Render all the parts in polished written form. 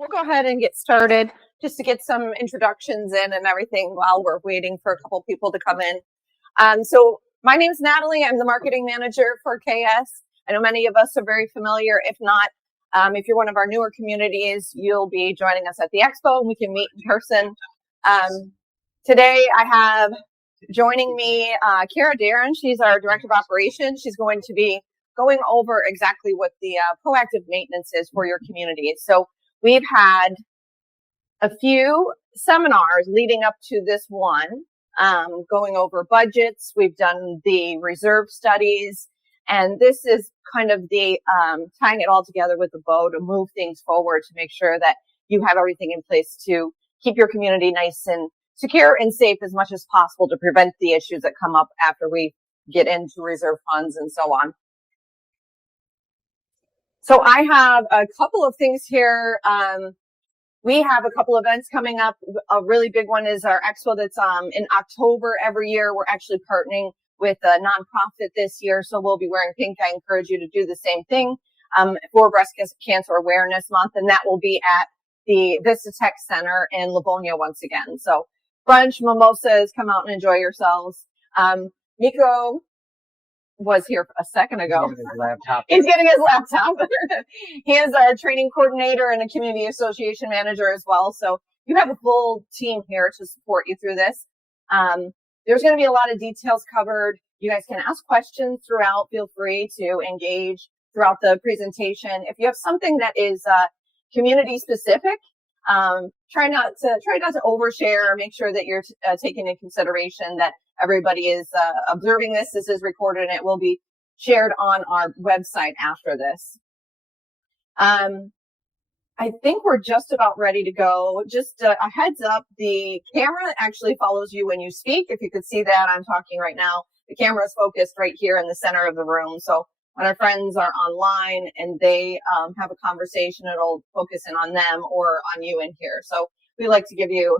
We'll go ahead and get started just to get some introductions in and everything while we're waiting for a couple people to come in. So my name is Natalie. I'm the marketing manager for KS. I know many of us are very familiar. If not, if you're one of our newer communities, you'll be joining us at the expo and we can meet in person. Today I have joining me Kara Darren. She's our director of operations. She's going to be going over exactly what the proactive maintenance is for your community. So we've had a few seminars leading up to this one, going over budgets. We've done the reserve studies, and this is kind of the tying it all together with the bow to move things forward to make sure that you have everything in place to keep your community nice and secure and safe as much as possible to prevent the issues that come up after we get into reserve funds and so on. So I have a couple of things here. We have a couple events coming up. A really big one is our expo that's in October every year. We're actually partnering with a nonprofit this year, so we'll be wearing pink. I encourage you to do the same thing for Breast Cancer Awareness Month, and that will be at the Vista Tech Center in Livonia once again. So brunch, mimosas, come out and enjoy yourselves. Nico was here a second ago. He's getting his laptop. He is a training coordinator and a community association manager as well. So you have a full team here to support you through this. There's going to be a lot of details covered. You guys can ask questions throughout. Feel free to engage throughout the presentation. If you have something that is community specific, try not to overshare. Make sure that you're taking into consideration that everybody is observing this. This is recorded and it will be shared on our website after this. I think we're just about ready to go. Just a heads up, the camera actually follows you when you speak. If you could see that, I'm talking right now. The camera is focused right here in the center of the room. So when our friends are online and they have a conversation, it'll focus in on them or on you in here. So we like to give you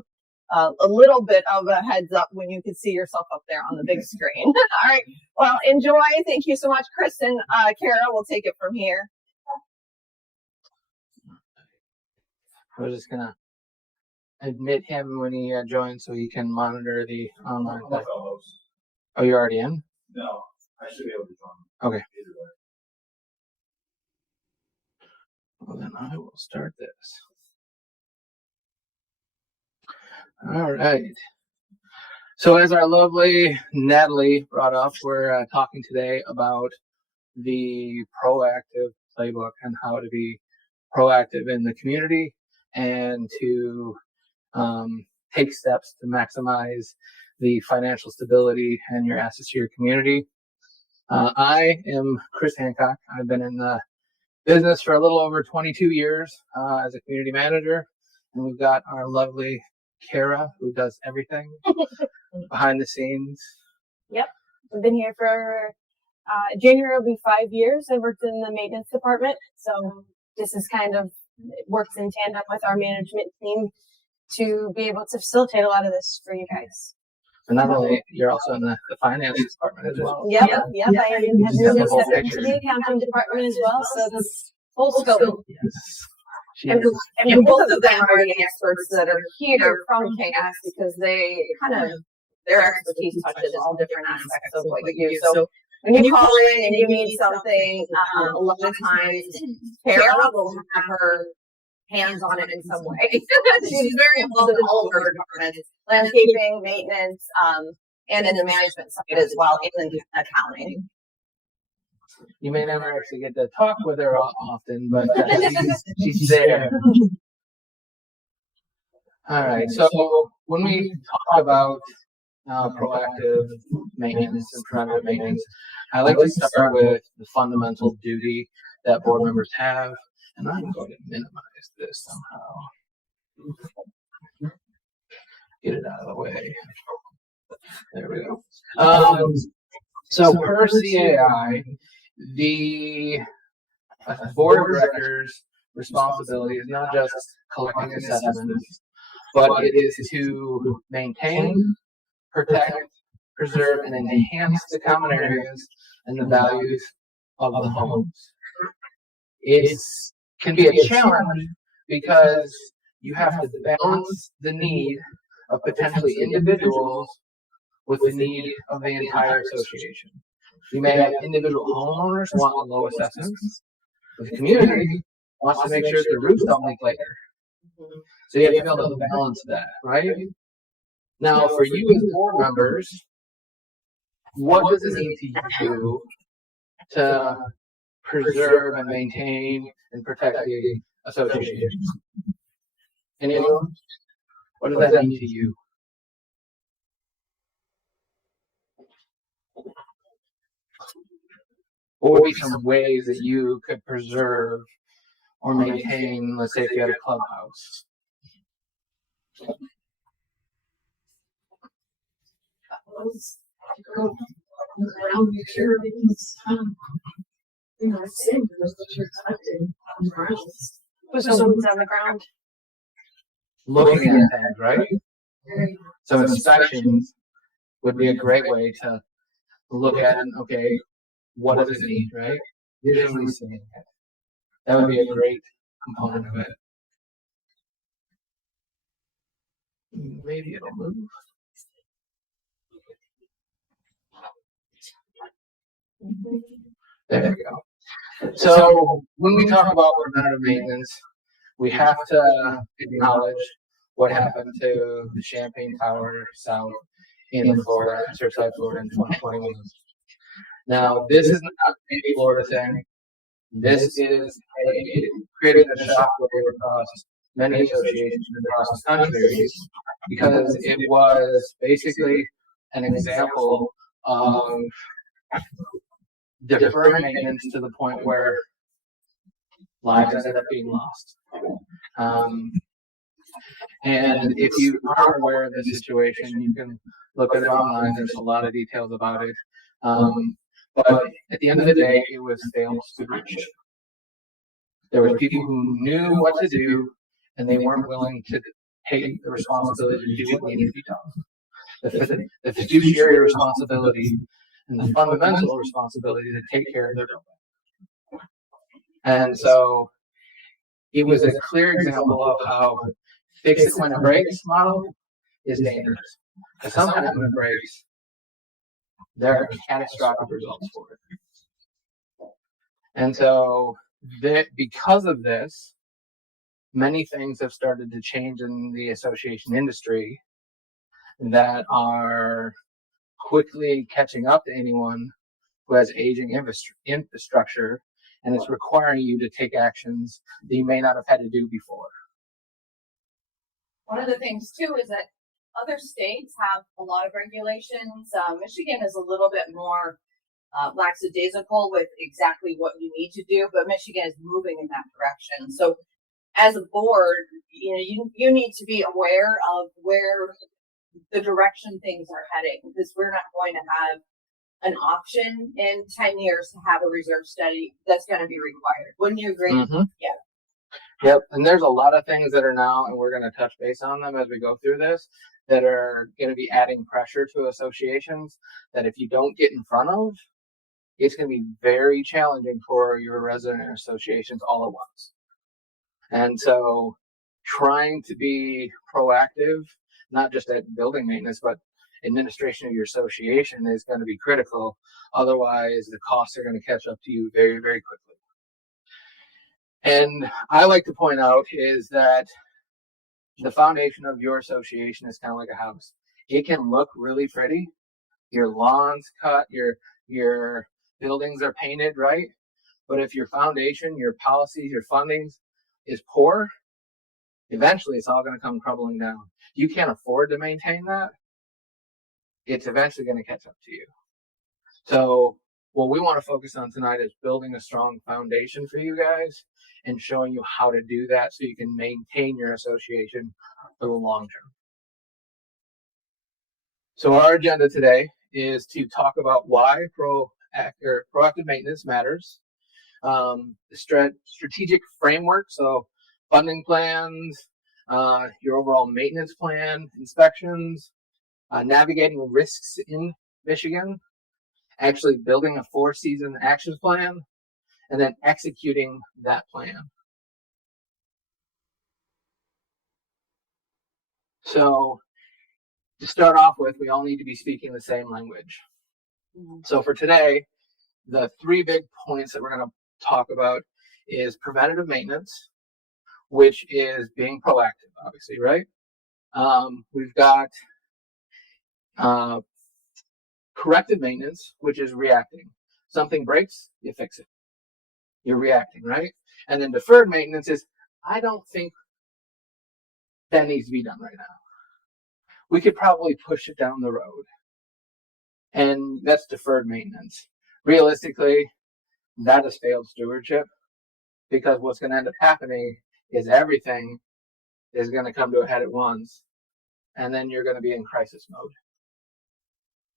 a little bit of a heads up when you can see yourself up there on the big screen. All right. Well, enjoy. Thank you so much, Chris and Kara. We'll take it from here. I was just gonna admit him when he joins so he can monitor the online thing. Oh, you're already in? No, I should be able to join. Okay. Well, then I will start this. All right. So as our lovely Natalie brought up, we're talking today about the proactive playbook and how to be proactive in the community and to take steps to maximize the financial stability and your assets to your community. I am Chris Hancock. I've been in the business for a little over 22 years as a community manager, and we've got our lovely Kara who does everything behind the scenes. Yep, I've been here for January will be 5 years. I worked in the maintenance department, so this is kind of works in tandem with our management team to be able to facilitate a lot of this for you guys. And not only, you're also in the finance department as well. Yep. I have moved into the accounting department as well, so this whole scope. Yes. And both of them are the experts that are here from KS because they their expertise touches all different aspects of what you do. So when you call in and you need something, a lot of times Kara will have her hands on it in some way. She's very involved in all of her departments, landscaping, maintenance, and in the management side as well, and in accounting. You may never actually get to talk with her often, but she's there. All right, so when we talk about proactive maintenance and preventative maintenance, I like to start with the fundamental duty that board members have, and I'm going to minimize this somehow. Get it out of the way. There we go. So per CAI, the board of directors' responsibility is not just collecting assessments, but it is to maintain, protect, preserve, and enhance the common areas and the values of the homes. It can be a challenge because you have to balance the need of potentially individuals with the need of the entire association. You may have individual homeowners want low assessments, but the community wants to make sure the roofs don't leak later. So you have to be able to balance that, right? Now, for you as board members, what does it mean to you to preserve and maintain and protect the association? Anyone? What does that mean to you? What would be some ways that you could preserve or maintain, let's say if you had a clubhouse? Go around, make sure everything's safe as what you're expecting on the grounds. Put some boots on the ground. Looking at things, right? So inspections would be a great way to look at it. Okay, what does it need, right? Visually seeing it. That would be a great component of it. Maybe it'll move. There we go. So when we talk about preventative maintenance, we have to acknowledge what happened to the Champaign Tower South in Florida, Surfside, Florida in 2021. Now, this is not a Florida thing. This is it created a shockwave across many associations across the country because it was basically an example of deferring maintenance to the point where lives ended up being lost. And if you are aware of the situation, you can look at it online. There's a lot of details about it. But at the end of the day, it was failed stewardship. There were people who knew what to do, and they weren't willing to take the responsibility to do what needed to be done. The fiduciary responsibility and the fundamental responsibility to take care of their building. And so it was a clear example of how fix it when it breaks model is dangerous. Because sometimes when it breaks, there are catastrophic results for it. And so because of this, many things have started to change in the association industry that are quickly catching up to anyone who has aging infrastructure, and it's requiring you to take actions that you may not have had to do before. One of the things too is that other states have a lot of regulations. Michigan is a little bit more lackadaisical with exactly what you need to do, but Michigan is moving in that direction. So as a board, you need to be aware of where the direction things are heading, because we're not going to have an option in 10 years to have a reserve study that's going to be required. Wouldn't you agree? Mm-hmm. Yeah. Yep, and there's a lot of things that are now, and we're going to touch base on them as we go through this, that are going to be adding pressure to associations that if you don't get in front of, it's going to be very challenging for your resident associations all at once. And so trying to be proactive, not just at building maintenance, but administration of your association is going to be critical. Otherwise, the costs are going to catch up to you very, very quickly. And I like to point out is that the foundation of your association is kind of like a house. It can look really pretty. Your lawn's cut, your buildings are painted, right? But if your foundation, your policies, your fundings is poor, eventually it's all going to come crumbling down. You can't afford to maintain that. It's eventually going to catch up to you. So what we want to focus on tonight is building a strong foundation for you guys and showing you how to do that so you can maintain your association for the long term. So our agenda today is to talk about why proactive maintenance matters, strategic framework, so funding plans, your overall maintenance plan, inspections, navigating risks in Michigan, actually building a 4-season action plan, and then executing that plan. So to start off with, we all need to be speaking the same language. So for today, the three big points that we're going to talk about is preventative maintenance, which is being proactive, obviously, right? We've got corrective maintenance, which is reacting. Something breaks, you fix it. You're reacting, right? And then deferred maintenance is, I don't think that needs to be done right now. We could probably push it down the road. And that's deferred maintenance. Realistically, that is failed stewardship, because what's going to end up happening is everything is going to come to a head at once, and then you're going to be in crisis mode.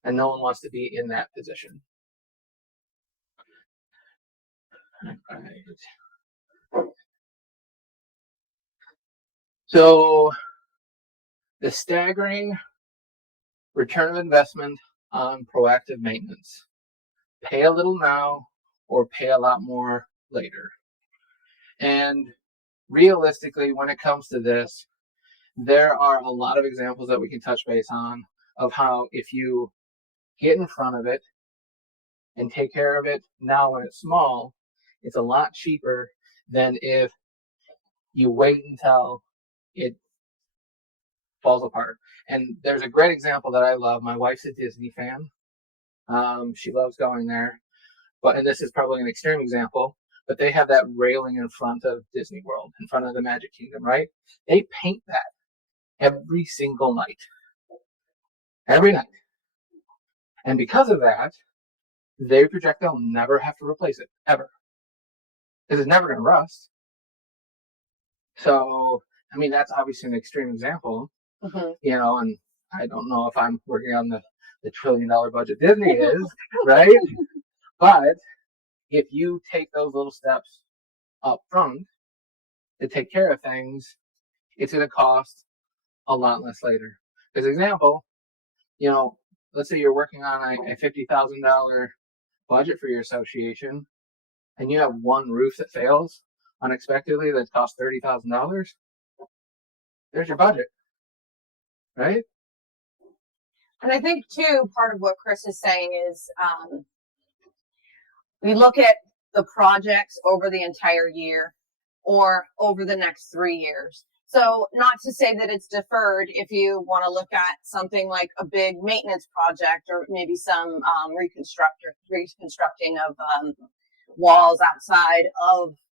And no one wants to be in that position. All right. So the staggering return of investment on proactive maintenance. Pay a little now or pay a lot more later. And realistically, when it comes to this, there are a lot of examples that we can touch base on of how if you get in front of it and take care of it now when it's small, it's a lot cheaper than if you wait until it falls apart. And there's a great example that I love. My wife's a Disney fan. She loves going there. And this is probably an extreme example, but they have that railing in front of Disney World, in front of the Magic Kingdom, right? They paint that every single night. Every night. And because of that, they project they'll never have to replace it, ever. Because it's never going to rust. So, I mean, that's obviously an extreme example, you know, and I don't know if I'm working on the $1 trillion budget Disney is, right? But if you take those little steps up front to take care of things, it's going to cost a lot less later. As an example, you know, let's say you're working on a $50,000 budget for your association, and you have one roof that fails unexpectedly that costs $30,000. There's your budget, right? And I think too, part of what Chris is saying is, we look at the projects over the entire year or over the next 3 years. So not to say that it's deferred if you want to look at something like a big maintenance project or maybe some reconstructing of walls outside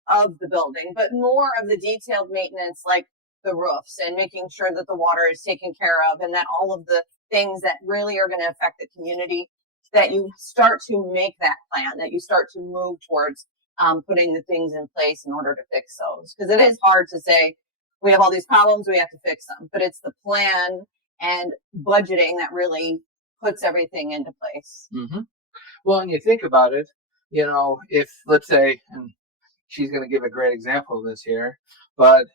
of the building, but more of the detailed maintenance like the roofs and making sure that the water is taken care of and that all of the things that really are going to affect the community, that you start to make that plan, that you start to move towards putting the things in place in order to fix those. Because it is hard to say, we have all these problems, we have to fix them. But it's the plan and budgeting that really puts everything into place. Mm-hmm. Well, and you think about it, you know, if, let's say, and she's going to give a great example of this here, but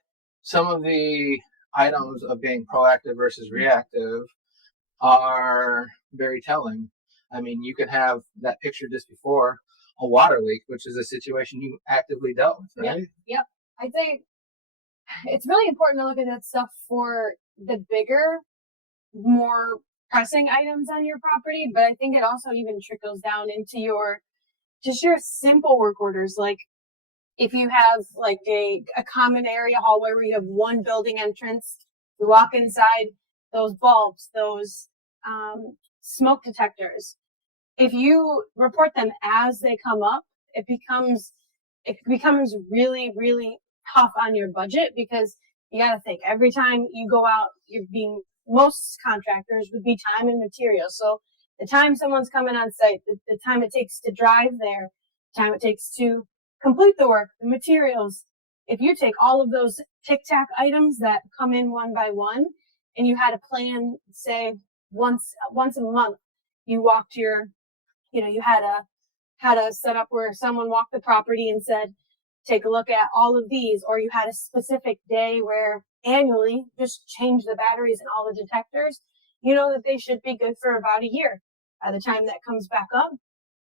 some of the items of being proactive versus reactive are very telling. I mean, you can have that picture just before a water leak, which is a situation you actively dealt with, right? Yep. I'd say it's really important to look at that stuff for the bigger, more pressing items on your property, but I think it also even trickles down into your simple work orders. Like if you have like a common area hallway where you have one building entrance, you walk inside, those bulbs, those smoke detectors, if you report them as they come up, it becomes really, really tough on your budget, because you got to think every time you go out, most contractors would be time and material. So the time someone's coming on site, the time it takes to drive there, the time it takes to complete the work, the materials. If you take all of those tic-tac items that come in one by one, and you had a plan, say once a month, you walked you had a setup where someone walked the property and said, take a look at all of these, or you had a specific day where annually just change the batteries and all the detectors, you know that they should be good for about a year. By the time that comes back up,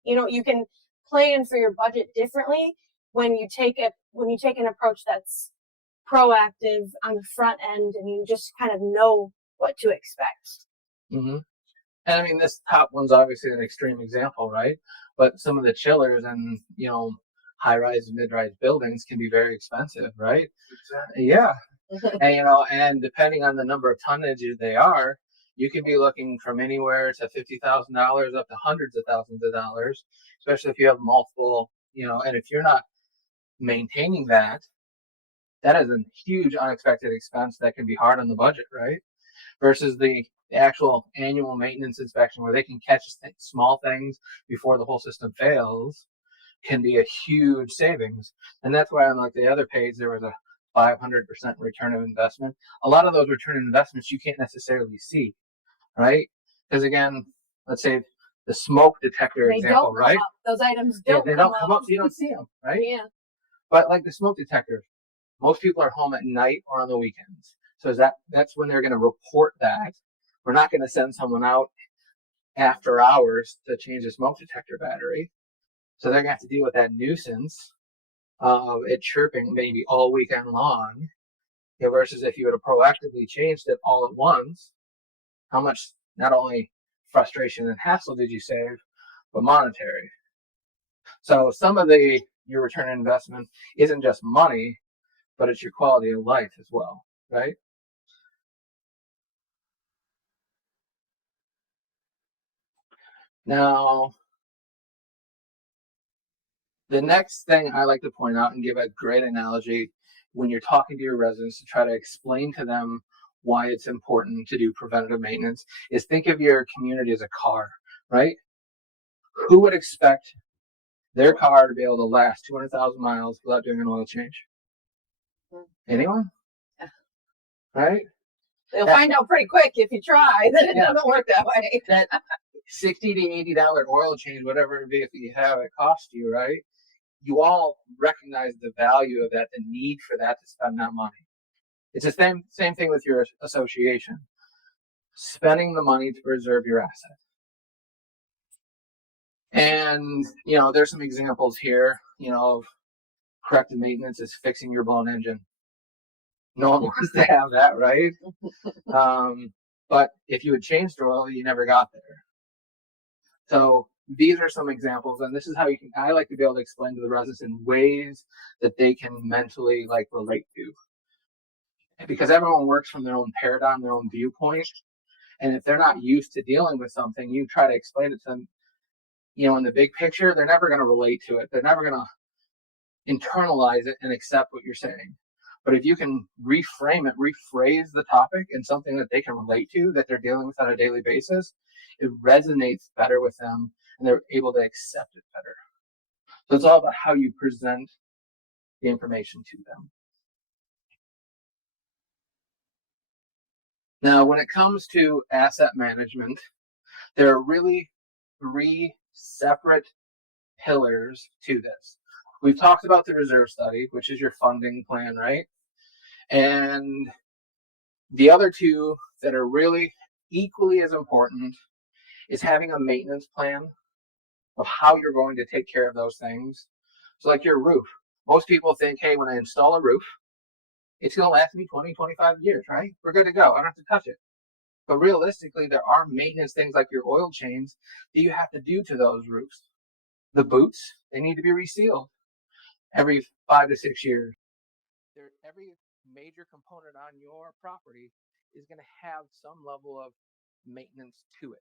you know, you can plan for your budget differently when you take an approach that's proactive on the front end, and you just kind of know what to expect. Mm-hmm. And I mean, this top one's obviously an extreme example, right? But some of the chillers and, high-rise and mid-rise buildings can be very expensive, right? Exactly. Yeah. And, and depending on the number of tonnage they are, you can be looking from anywhere to $50,000 up to hundreds of thousands of dollars, especially if you have multiple, and if you're not maintaining that, that is a huge unexpected expense that can be hard on the budget, right? Versus the actual annual maintenance inspection where they can catch small things before the whole system fails can be a huge savings. And that's why on like the other page, there was a 500% return of investment. A lot of those return of investments you can't necessarily see, right? Because again, let's say the smoke detector They example, don't come right? up. Those items Yeah, don't they don't come up, so you don't see them, right? Yeah. But like the smoke detector, most people are home at night or on the weekends. So that's when they're going to report that. We're not going to send someone out after hours to change a smoke detector battery. So they're going to have to deal with that nuisance of it chirping maybe all weekend long. Versus if you would have proactively changed it all at once, how much not only frustration and hassle did you save, but monetary. So some of your return on investment isn't just money, but it's your quality of life as well, right? Now, the next thing I like to point out and give a great analogy when you're talking to your residents to try to explain to them why it's important to do preventative maintenance is think of your community as a car, right? Who would expect their car to be able to last 200,000 miles without doing an oil change? Anyone? Right? They'll find out pretty quick if you try that it doesn't work that way. That $60 to $80 oil change, whatever vehicle you have, it costs you, right? You all recognize the value of that, the need for that to spend that money. It's the same thing with your association. Spending the money to preserve your asset. And, there's some examples here, of corrective maintenance is fixing your blown engine. No one wants to have that, right? But if you had changed the oil, you never got there. So these are some examples, and this is how I like to be able to explain to the residents in ways that they can mentally relate to. Because everyone works from their own paradigm, their own viewpoint. And if they're not used to dealing with something, you try to explain it to them, in the big picture, they're never going to relate to it. They're never going to internalize it and accept what you're saying. But if you can reframe it, rephrase the topic in something that they can relate to, that they're dealing with on a daily basis, it resonates better with them and they're able to accept it better. So it's all about how you present the information to them. Now, when it comes to asset management, there are really 3 separate pillars to this. We've talked about the reserve study, which is your funding plan, right? And the other 2 that are really equally as important is having a maintenance plan of how you're going to take care of those things. So like your roof. Most people think, hey, when I install a roof, it's going to last me 20, 25 years, right? We're good to go. I don't have to touch it. But realistically, there are maintenance things like your oil change that you have to do to those roofs. The boots, they need to be resealed every 5 to 6 years. Every major component on your property is going to have some level of maintenance to it.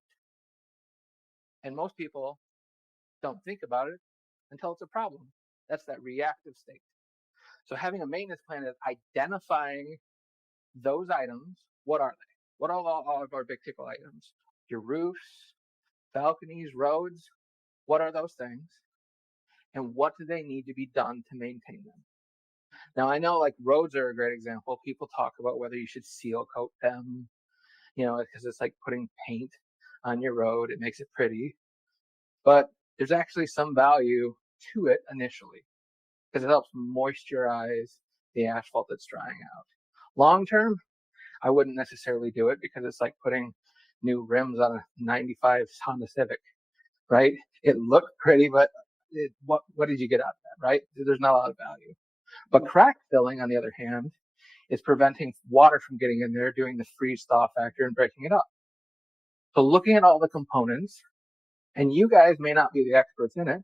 And most people don't think about it until it's a problem. That's that reactive state. So having a maintenance plan is identifying those items. What are they? What are all of our big ticket items? Your roofs, balconies, roads. What are those things? And what do they need to be done to maintain them? Now, I know roads are a great example. People talk about whether you should seal coat them, because it's like putting paint on your road. It makes it pretty. But there's actually some value to it initially because it helps moisturize the asphalt that's drying out. Long term, I wouldn't necessarily do it because it's like putting new rims on a 95 Honda Civic, right? It looked pretty, but what did you get out of that, right? There's not a lot of value. But crack filling, on the other hand, It's preventing water from getting in there, doing the freeze-thaw factor and breaking it up. So looking at all the components, and you guys may not be the experts in it.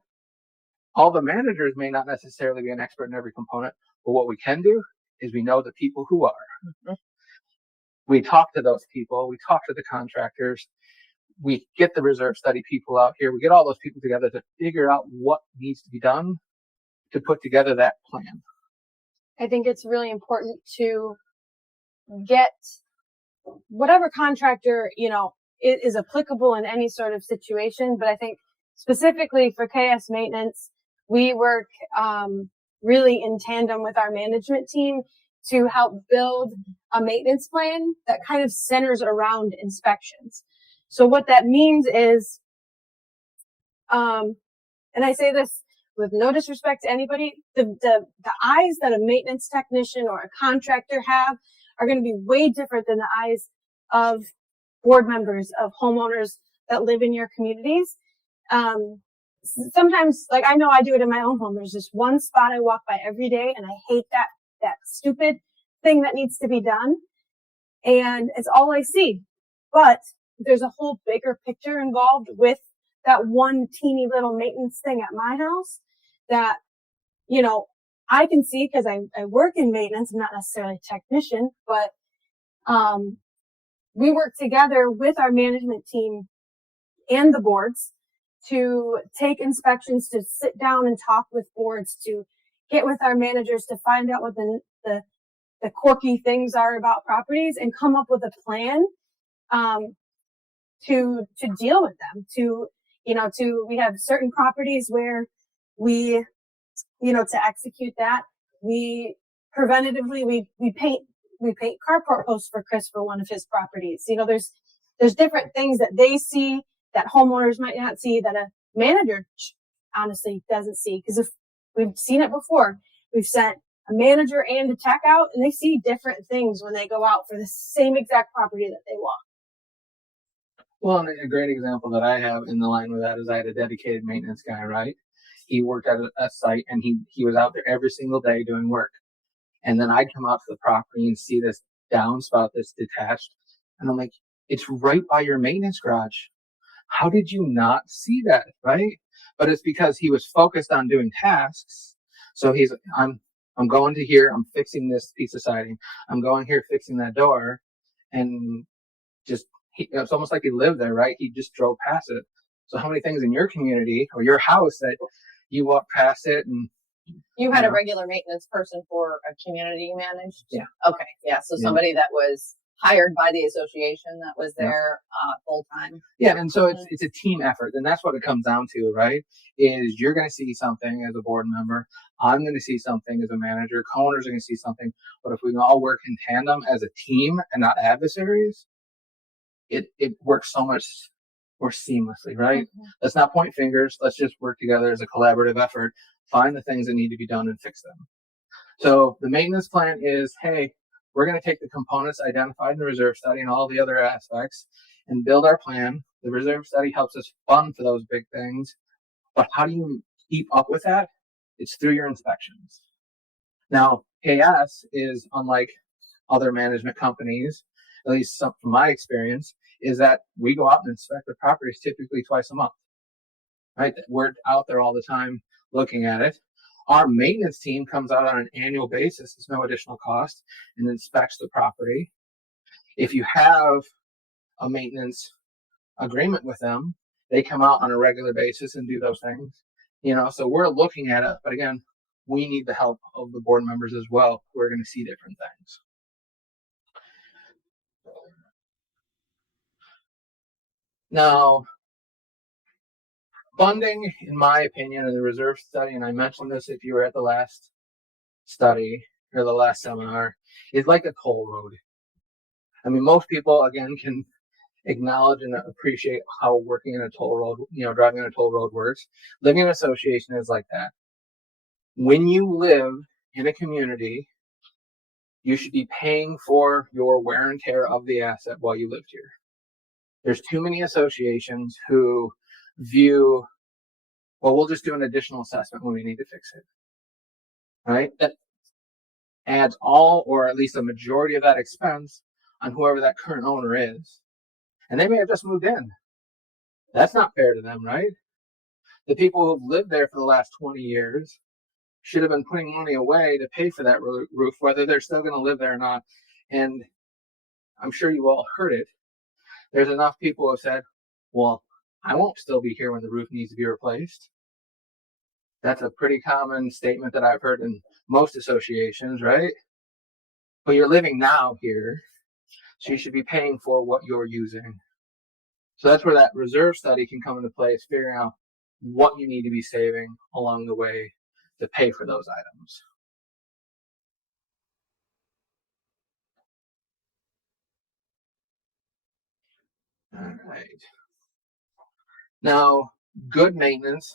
All the managers may not necessarily be an expert in every component, but what we can do is we know the people who are. Mm-hmm. We talk to those people, we talk to the contractors, we get the reserve study people out here, we get all those people together to figure out what needs to be done to put together that plan. I think it's really important to get whatever contractor, is applicable in any sort of situation. But I think specifically for KS maintenance, we work really in tandem with our management team to help build a maintenance plan that kind of centers around inspections. So what that means is, and I say this with no disrespect to anybody, the eyes that a maintenance technician or a contractor have are going to be way different than the eyes of board members, of homeowners that live in your communities. Sometimes, like, I know I do it in my own home. There's just one spot I walk by every day, and I hate that stupid thing that needs to be done. And it's all I see. But there's a whole bigger picture involved with that one teeny little maintenance thing at my house that, I can see because I work in maintenance. I'm not necessarily a technician, but we work together with our management team and the boards to take inspections, to sit down and talk with boards, to get with our managers to find out what the quirky things are about properties and come up with a plan to deal with them. We have certain properties where we, to execute that, we preventatively we paint carport posts for Chris for one of his properties. There's different things that they see that homeowners might not see, that a manager honestly doesn't see. Because if we've seen it before, we've sent a manager and a tech out, and they see different things when they go out for the same exact property that they walk. Well, and a great example that I have in the line with that is I had a dedicated maintenance guy, right? He worked at a site, and he was out there every single day doing work. And then I'd come out to the property and see this downspout that's detached. And I'm like, it's right by your maintenance garage. How did you not see that, right? But it's because he was focused on doing tasks. So I'm going to here, I'm fixing this piece of siding. I'm going here, fixing that door. And it's almost like he lived there, right? He just drove past it. So how many things in your community or your house that you walk past it and you had a regular maintenance person for a community you managed? Yeah. Okay. Yeah. So somebody that was hired by the association that was there full time. Yeah. And so it's a team effort. And that's what it comes down to, right? Is you're going to see something as a board member. I'm going to see something as a manager. Co-owners are going to see something. But if we can all work in tandem as a team and not adversaries, it works so much more seamlessly, right? Mm-hmm. Let's not point fingers. Let's just work together as a collaborative effort. Find the things that need to be done and fix them. So the maintenance plan is, hey, we're going to take the components identified in the reserve study and all the other aspects and build our plan. The reserve study helps us fund for those big things. But how do you keep up with that? It's through your inspections. Now, KS is unlike other management companies, at least from my experience, is that we go out and inspect the properties typically twice a month, right? We're out there all the time looking at it. Our maintenance team comes out on an annual basis. It's no additional cost and inspects the property. If you have a maintenance agreement with them, they come out on a regular basis and do those things. So we're looking at it, but again, we need the help of the board members as well. We're going to see different things. Now, funding, in my opinion, in the reserve study, and I mentioned this if you were at the last study or the last seminar, is like a toll road. I mean, most people, again, can acknowledge and appreciate how working in a toll road, driving on a toll road works. Living in an association is like that. When you live in a community, you should be paying for your wear and tear of the asset while you lived here. There's too many associations who view, well, we'll just do an additional assessment when we need to fix it, right? adds all or at least a majority of that expense on whoever that current owner is. And they may have just moved in. That's not fair to them, right? The people who've lived there for the last 20 years should have been putting money away to pay for that roof, whether they're still going to live there or not. And I'm sure you all heard it. There's enough people who have said, well, I won't still be here when the roof needs to be replaced. That's a pretty common statement that I've heard in most associations, right? But you're living now here, so you should be paying for what you're using. So that's where that reserve study can come into play, is figuring out what you need to be saving along the way to pay for those items. All right. Now, good maintenance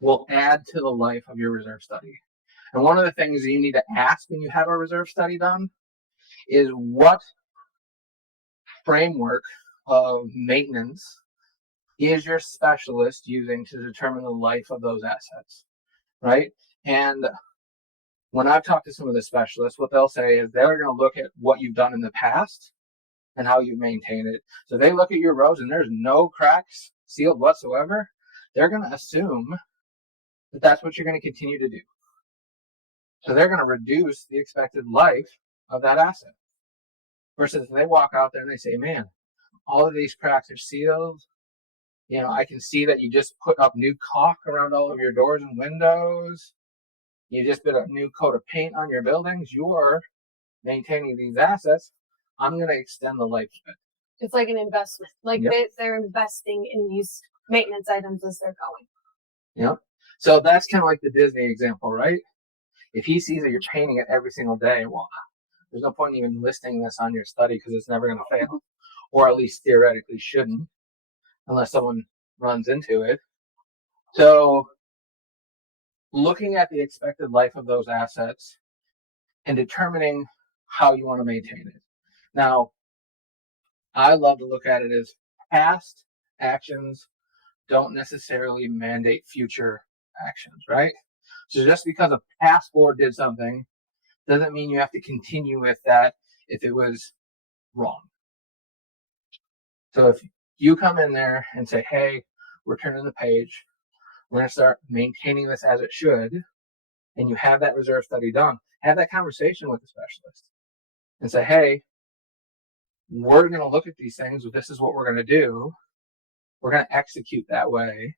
will add to the life of your reserve study. And one of the things you need to ask when you have a reserve study done is what framework of maintenance is your specialist using to determine the life of those assets, right? And when I've talked to some of the specialists, what they'll say is they're going to look at what you've done in the past and how you maintain it. So they look at your roads and there's no cracks sealed whatsoever. They're going to assume that that's what you're going to continue to do. So they're going to reduce the expected life of that asset. Versus if they walk out there and they say, man, all of these cracks are sealed. You know, I can see that you just put up new caulk around all of your doors and windows. You just put a new coat of paint on your buildings. You're maintaining these assets. I'm going to extend the life of it. It's like an investment. Like Yep. they're investing in these maintenance items as they're going. Yep. So that's kind of like the Disney example, right? If he sees that you're painting it every single day, well, there's no point in even listing this on your study because it's never going to fail, or at least theoretically shouldn't, unless someone runs into it. So looking at the expected life of those assets and determining how you want to maintain it. Now, I love to look at it as past actions don't necessarily mandate future actions, right? So just because a past board did something doesn't mean you have to continue with that if it was wrong. So if you come in there and say, hey, we're turning the page, we're going to start maintaining this as it should, and you have that reserve study done, have that conversation with the specialist and say, hey, we're going to look at these things. This is what we're going to do. We're going to execute that way.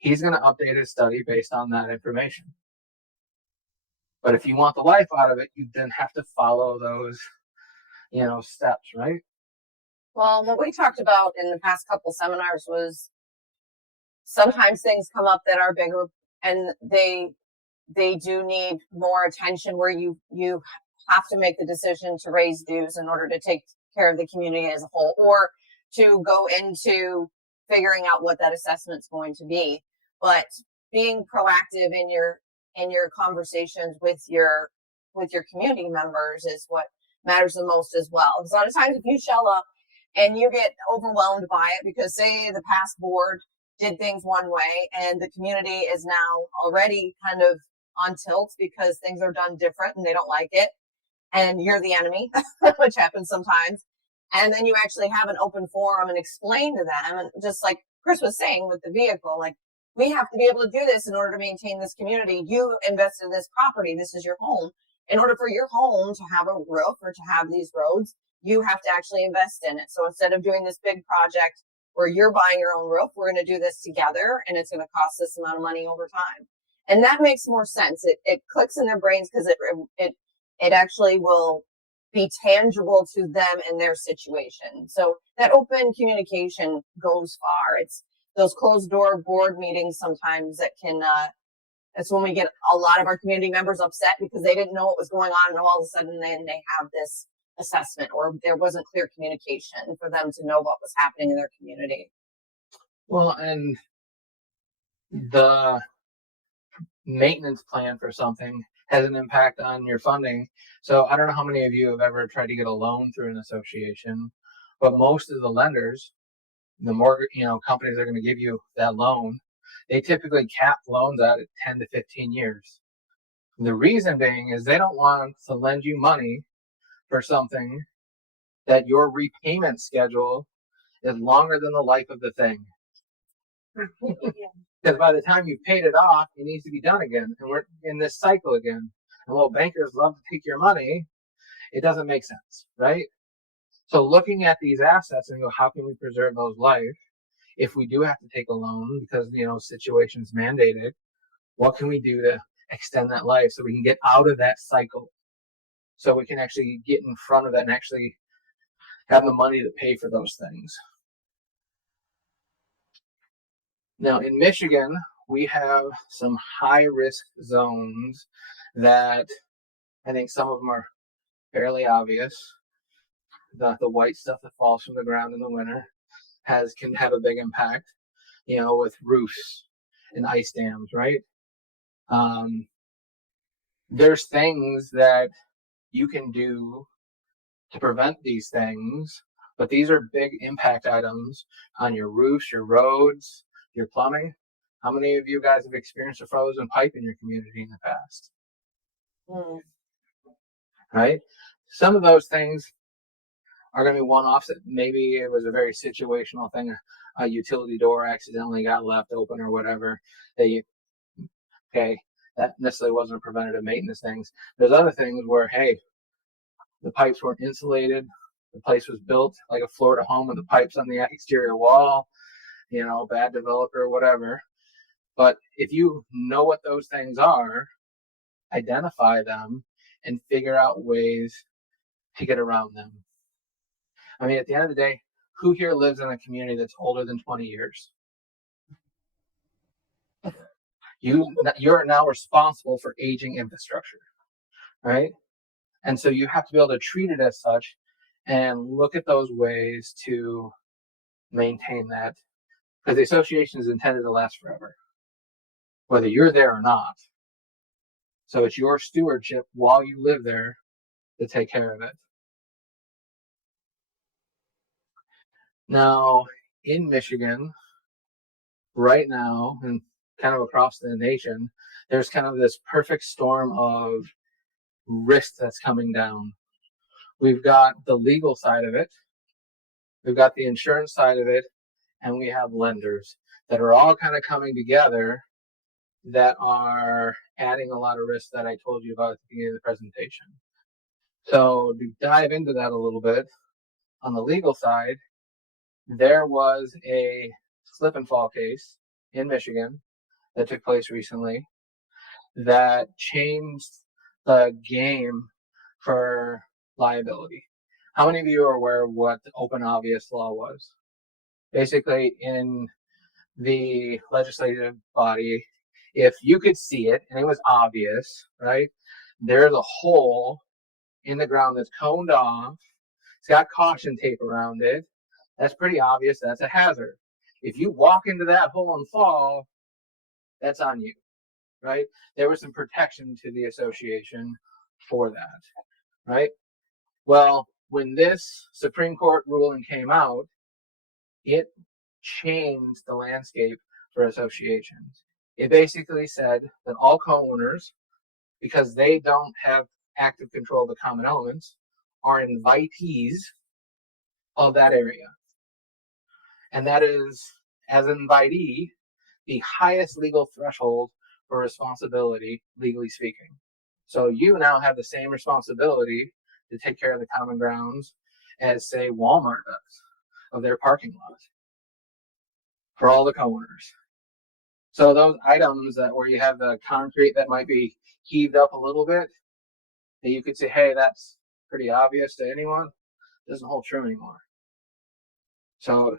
He's going to update his study based on that information. But if you want the life out of it, you then have to follow those, steps, right? Well, what we talked about in the past couple seminars was sometimes things come up that are bigger and they do need more attention, where you have to make the decision to raise dues in order to take care of the community as a whole, or to go into figuring out what that assessment's going to be. But being proactive in your conversations with your community members is what matters the most as well. Because a lot of times if you show up and you get overwhelmed by it because, say, the past board did things one way and the community is now already kind of on tilt because things are done different and they don't like it, and you're the enemy, which happens sometimes, and then you actually have an open forum and explain to them, and just like Chris was saying with the vehicle, like, we have to be able to do this in order to maintain this community. You invested in this property. This is your home. In order for your home to have a roof or to have these roads, you have to actually invest in it. So instead of doing this big project where you're buying your own roof, we're going to do this together, and it's going to cost this amount of money over time. And that makes more sense. It clicks in their brains because it actually will be tangible to them and their situation. So that open communication goes far. It's those closed door board meetings sometimes that can, that's when we get a lot of our community members upset because they didn't know what was going on, and all of a sudden then they have this assessment, or there wasn't clear communication for them to know what was happening in their community. Well, and the maintenance plan for something has an impact on your funding. So I don't know how many of you have ever tried to get a loan through an association, but most of the lenders, the mortgage, companies that are going to give you that loan, they typically cap loans out at 10 to 15 years. The reason being is they don't want to lend you money for something that your repayment schedule is longer than the life of the thing. Because by the time you've paid it off, it needs to be done again. And we're in this cycle again. And while bankers love to take your money, it doesn't make sense, right? So looking at these assets and go, how can we preserve those life? If we do have to take a loan because, situations mandate it, what can we do to extend that life so we can get out of that cycle? So we can actually get in front of that and actually have the money to pay for those things. Now in Michigan, we have some high risk zones that I think some of them are fairly obvious. The white stuff that falls from the ground in the winter can have a big impact, with roofs and ice dams, right? There's things that you can do to prevent these things, but these are big impact items on your roofs, your roads, your plumbing. How many of you guys have experienced a frozen pipe in your community in the past? Right? Some of those things are going to be one-offs that maybe it was a very situational thing. A utility door accidentally got left open or whatever. That necessarily wasn't a preventative maintenance things. There's other things where, hey, the pipes weren't insulated. The place was built like a Florida home with the pipes on the exterior wall, bad developer, whatever. But if you know what those things are, identify them and figure out ways to get around them. I mean, at the end of the day, who here lives in a community that's older than 20 years? You're now responsible for aging infrastructure, right? And so you have to be able to treat it as such and look at those ways to maintain that, because the association is intended to last forever, whether you're there or not. So it's your stewardship while you live there to take care of it. Now, in Michigan, right now, and kind of across the nation, there's kind of this perfect storm of risk that's coming down. We've got the legal side of it, we've got the insurance side of it, and we have lenders that are all kind of coming together that are adding a lot of risk that I told you about at the beginning of the presentation. So to dive into that a little bit, on the legal side, there was a slip and fall case in Michigan that took place recently that changed the game for liability. How many of you are aware of what the open obvious law was? Basically, in the legislative body, if you could see it and it was obvious, right? There's a hole in the ground that's coned off. It's got caution tape around it. That's pretty obvious. That's a hazard. If you walk into that hole and fall, that's on you, right? There was some protection to the association for that, right? Well, when this Supreme Court ruling came out, it changed the landscape for associations. It basically said that all co-owners, because they don't have active control of the common elements, are invitees of that area. And that is, as an invitee, the highest legal threshold for responsibility, legally speaking. So you now have the same responsibility to take care of the common grounds as, say, Walmart does of their parking lot for all the co-owners. So those items that where you have the concrete that might be heaved up a little bit, that you could say, hey, that's pretty obvious to anyone, doesn't hold true anymore. So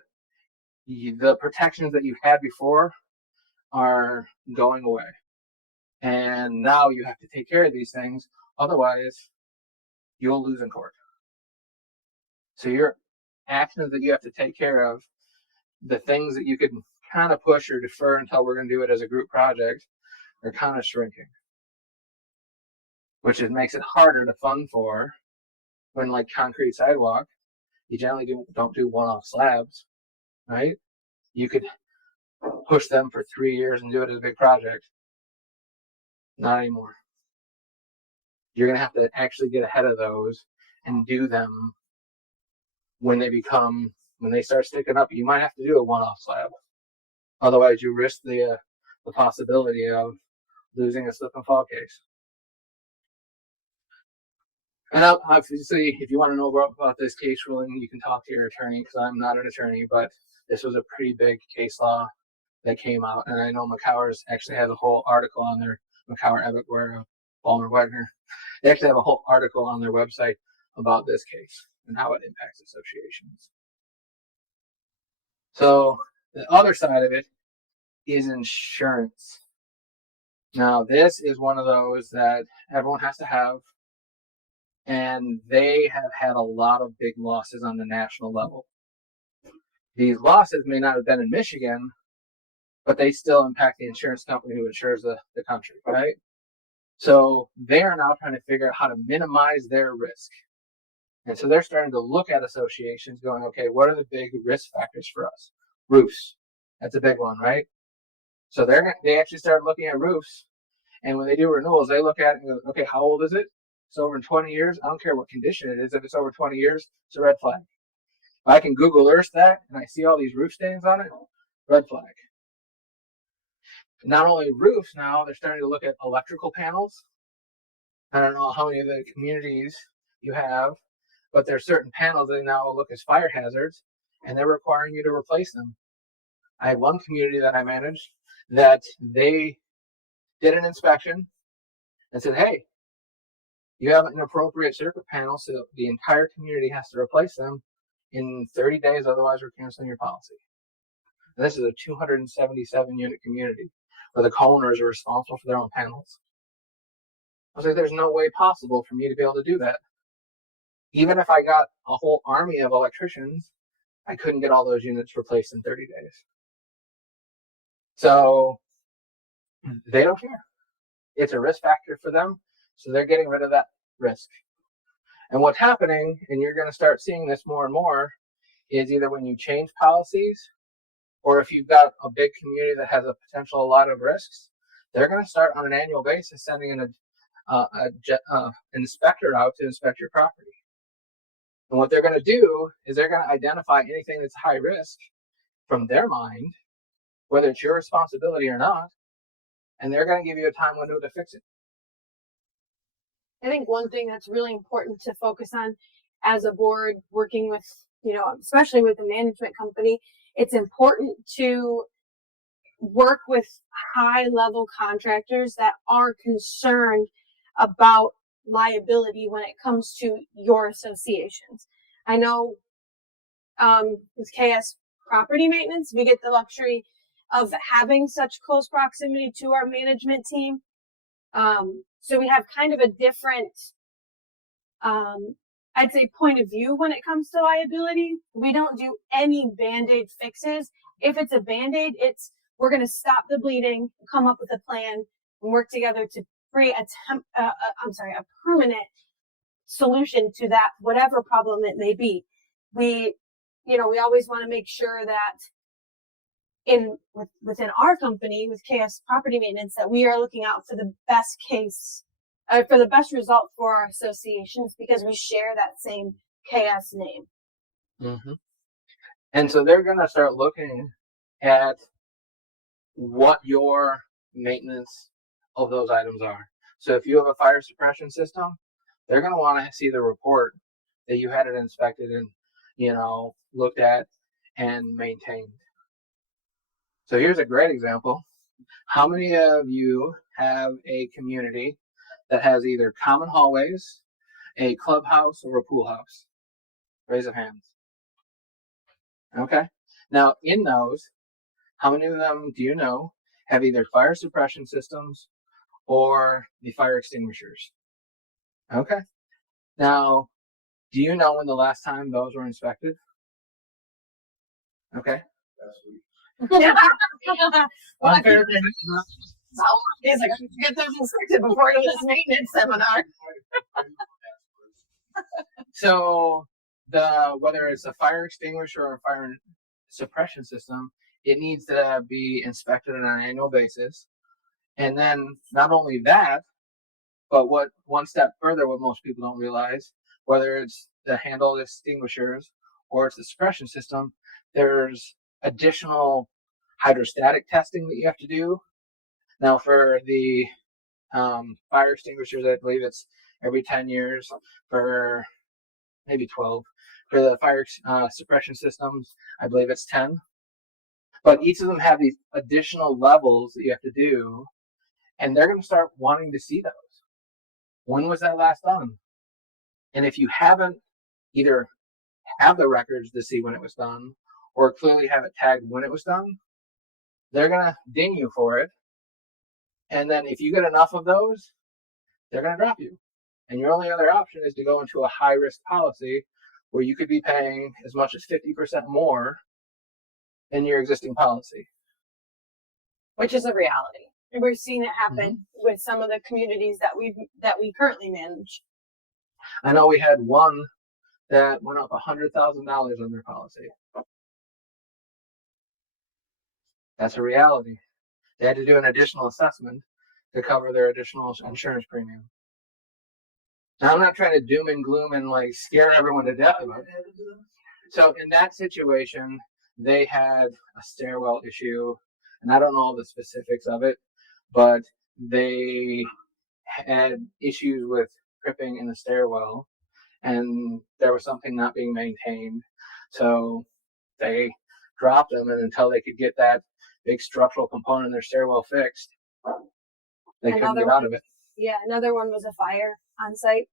the protections that you had before are going away. And now you have to take care of these things. Otherwise, you'll lose in court. So your actions that you have to take care of, the things that you could kind of push or defer until we're going to do it as a group project, are kind of shrinking. Which makes it harder to fund for when, like concrete sidewalk, you generally don't do one-off slabs, right? You could push them for 3 years and do it as a big project. Not anymore. you're going to have to actually get ahead of those and do them when they start sticking up. You might have to do a one-off slab. Otherwise, you risk the possibility of losing a slip and fall case. And obviously, if you want to know about this case ruling, you can talk to your attorney, because I'm not an attorney, but this was a pretty big case law that came out. And I know McCowers actually has a whole article on their McCower, Everett, Balmer, Wagner. They actually have a whole article on their website about this case and how it impacts associations. So the other side of it is insurance. Now, this is one of those that everyone has to have, and they have had a lot of big losses on the national level. These losses may not have been in Michigan, but they still impact the insurance company who insures the country, right? So they are now trying to figure out how to minimize their risk. And so they're starting to look at associations going, okay, what are the big risk factors for us? Roofs. That's a big one, right? So they actually start looking at roofs. And when they do renewals, they look at it and go, okay, how old is it? It's over 20 years. I don't care what condition it is. If it's over 20 years, it's a red flag. If I can Google Earth that and I see all these roof stains on it, red flag. Not only roofs now, they're starting to look at electrical panels. I don't know how many of the communities you have, but there's certain panels that now look as fire hazards, and they're requiring you to replace them. I had one community that I managed that they did an inspection and said, hey, you have an appropriate circuit panel, so the entire community has to replace them in 30 days, otherwise we're canceling your policy. And this is a 277 unit community where the co-owners are responsible for their own panels. I was like, there's no way possible for me to be able to do that. Even if I got a whole army of electricians, I couldn't get all those units replaced in 30 days. So they don't care. It's a risk factor for them, so they're getting rid of that risk. And what's happening, and you're going to start seeing this more and more, is either when you change policies, or if you've got a big community that has a potential a lot of risks, they're going to start on an annual basis sending an inspector out to inspect your property. And what they're going to do is they're going to identify anything that's high risk from their mind, whether it's your responsibility or not, and they're going to give you a time window to fix it. I think one thing that's really important to focus on as a board working with, especially with the management company, it's important to work with high level contractors that are concerned about liability when it comes to your associations. I know with KS Property Maintenance, we get the luxury of having such close proximity to our management team. So we have kind of a different, I'd say, point of view when it comes to liability. We don't do any Band-Aid fixes. If it's a Band-Aid, we're going to stop the bleeding, come up with a plan, and work together to create a permanent solution to that, whatever problem it may be. We always want to make sure that within our company with KS Property Maintenance, that we are looking out for the best case, for the best result for our associations, because we share that same KS name. Mm-hmm. And so they're going to start looking at what your maintenance of those items are. So if you have a fire suppression system, they're going to want to see the report that you had it inspected and, looked at and maintained. So here's a great example. How many of you have a community that has either common hallways, a clubhouse, or a pool house? Raise of hands. Okay. Now, in those, how many of them do you know have either fire suppression systems or the fire extinguishers? Okay. Now, do you know when the last time those were inspected? Okay. Well, he's like, get those inspected before this maintenance seminar. So whether it's a fire extinguisher or a fire suppression system, it needs to be inspected on an annual basis. And then not only that, But what one step further, what most people don't realize, whether it's the handle extinguishers or it's the suppression system, there's additional hydrostatic testing that you have to do. Now, for the fire extinguishers, I believe it's every 10 years. For maybe 12. For the fire suppression systems, I believe it's 10. But each of them have these additional levels that you have to do, and they're going to start wanting to see those. When was that last done? And if you haven't either have the records to see when it was done or clearly have it tagged when it was done, they're going to ding you for it. And then if you get enough of those, they're going to drop you. And your only other option is to go into a high risk policy where you could be paying as much as 50% more than your existing policy. Which is a reality. And we're seeing it happen with some of the communities that we currently manage. I know we had one that went up $100,000 on their policy. That's a reality. They had to do an additional assessment to cover their additional insurance premium. Now, I'm not trying to doom and gloom and like scare everyone to death about it. So in that situation, they had a stairwell issue, and I don't know all the specifics of it, but they had issues with tripping in the stairwell, and there was something not being maintained. So they dropped them, and until they could get that big structural component in their stairwell fixed, they couldn't get out of it. Yeah, another one was a fire on site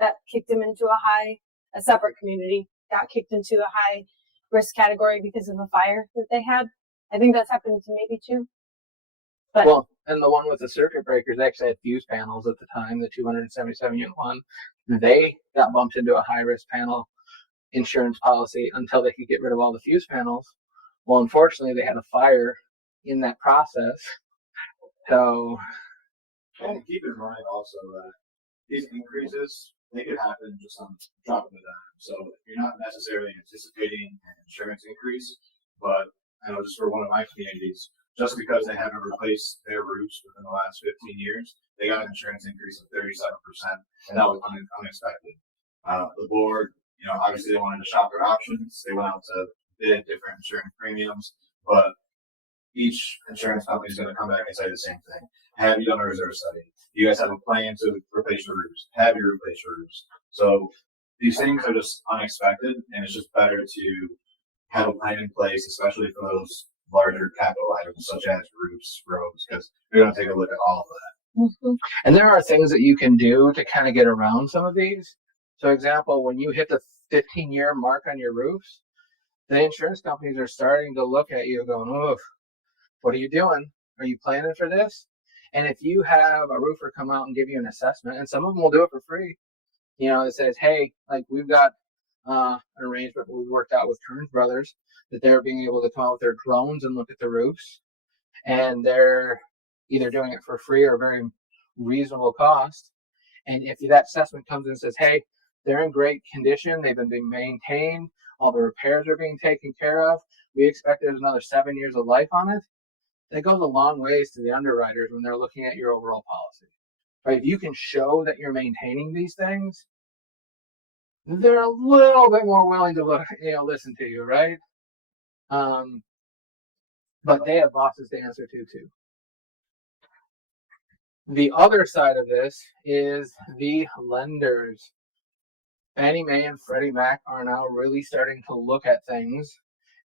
that kicked them into a separate community, got kicked into a high risk category because of a fire that they had. I think that's happened to maybe 2. But well, and the one with the circuit breakers actually had fuse panels at the time, the 277 unit one. They got bumped into a high risk panel insurance policy until they could get rid of all the fuse panels. Well, unfortunately, they had a fire in that process. So, and keep in mind also that these increases, they could happen just on drop of a dime. So you're not necessarily anticipating an insurance increase, but I know just for one of my communities, just because they haven't replaced their roofs within the last 15 years, they got an insurance increase of 37%, and that was unexpected. The board, obviously they wanted to shop their options. They went out to bid different insurance premiums, but each insurance company is going to come back and say the same thing. Have you done a reserve study? Do you guys have a plan to replace your roofs? Have you replaced your roofs? So these things are just unexpected, and it's just better to have a plan in place, especially for those larger capital items such as roofs, roads, because we're going to take a look at all of that. And there are things that you can do to kind of get around some of these. So, example, when you hit the 15-year mark on your roofs, the insurance companies are starting to look at you going, "Oh, what are you doing? Are you planning for this?" And if you have a roofer come out and give you an assessment, and some of them will do it for free, it says, "Hey, like we've got an arrangement we worked out with Kearns Brothers that they're being able to come out with their drones and look at the roofs, and they're either doing it for free or very reasonable cost. And if that assessment comes in and says, hey, they're in great condition, they've been being maintained, all the repairs are being taken care of, we expect there's another 7 years of life on it," that goes a long ways to the underwriters when they're looking at your overall policy. Right? If you can show that you're maintaining these things, they're a little bit more willing to listen to you, right? But they have bosses to answer to too. The other side of this is the lenders. Fannie Mae and Freddie Mac are now really starting to look at things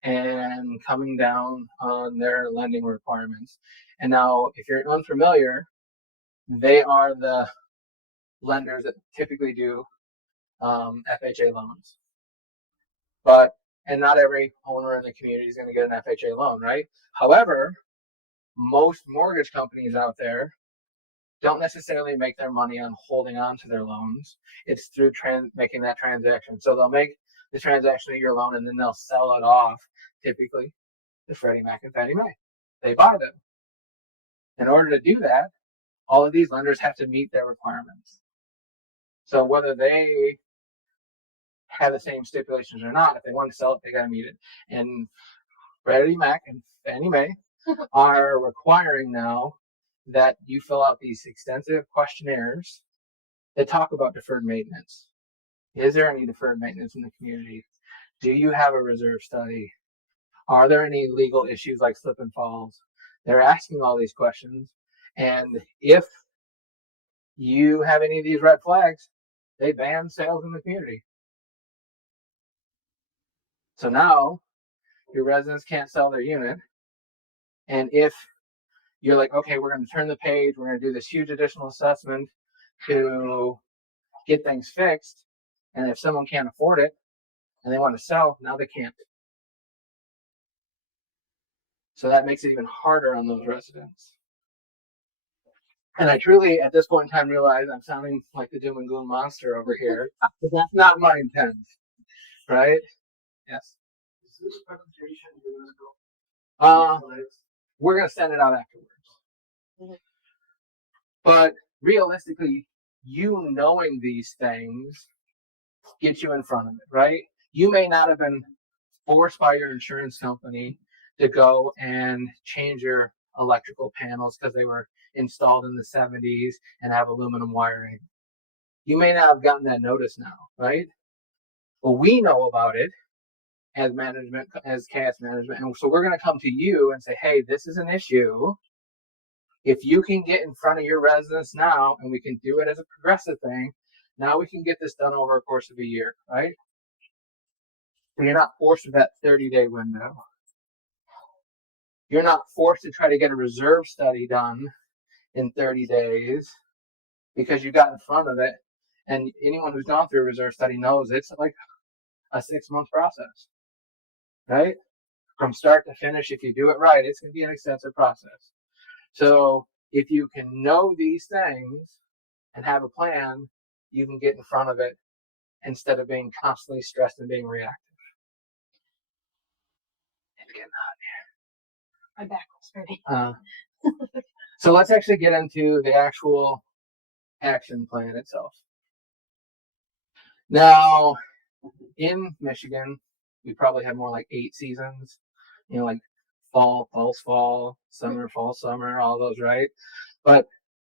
and coming down on their lending requirements. And now, if you're unfamiliar, they are the lenders that typically do FHA loans. And not every owner in the community is going to get an FHA loan, right? However, most mortgage companies out there don't necessarily make their money on holding on to their loans. It's through making that transaction. So they'll make the transaction of your loan and then they'll sell it off, typically, to Freddie Mac and Fannie Mae. They buy them. In order to do that, all of these lenders have to meet their requirements. So whether they have the same stipulations or not, if they want to sell it, they got to meet it. And Freddie Mac and Fannie Mae are requiring now that you fill out these extensive questionnaires that talk about deferred maintenance. Is there any deferred maintenance in the community? Do you have a reserve study? Are there any legal issues like slip and falls? They're asking all these questions. And if you have any of these red flags, they ban sales in the community. So now your residents can't sell their unit. And if you're like, okay, we're going to turn the page, we're going to do this huge additional assessment to get things fixed. And if someone can't afford it and they want to sell, now they can't. So that makes it even harder on those residents. And I truly, at this point in time, realize I'm sounding like the doom and gloom monster over here. But that's not my intent, right? Yes. Is this presentation going to go? We're going to send it out afterwards. Mhm. But realistically, you knowing these things gets you in front of it, right? You may not have been forced by your insurance company to go and change your electrical panels because they were installed in the 70s and have aluminum wiring. You may not have gotten that notice now, right? Well, we know about it as management, as CAS management. And so we're going to come to you and say, hey, this is an issue. If you can get in front of your residents now, and we can do it as a progressive thing, now we can get this done over a course of a year, right? So you're not forced with that 30-day window. You're not forced to try to get a reserve study done in 30 days because you got in front of it. And anyone who's gone through a reserve study knows it's like a 6-month process, right? From start to finish, if you do it right, it's going to be an extensive process. So if you can know these things and have a plan, you can get in front of it instead of being constantly stressed and being reactive. It's getting My back was hurting. hot. So let's actually get into the actual action plan itself. Now, in Michigan, we probably have more like 8 seasons, like fall, fall, summer, fall, summer, all those, right? But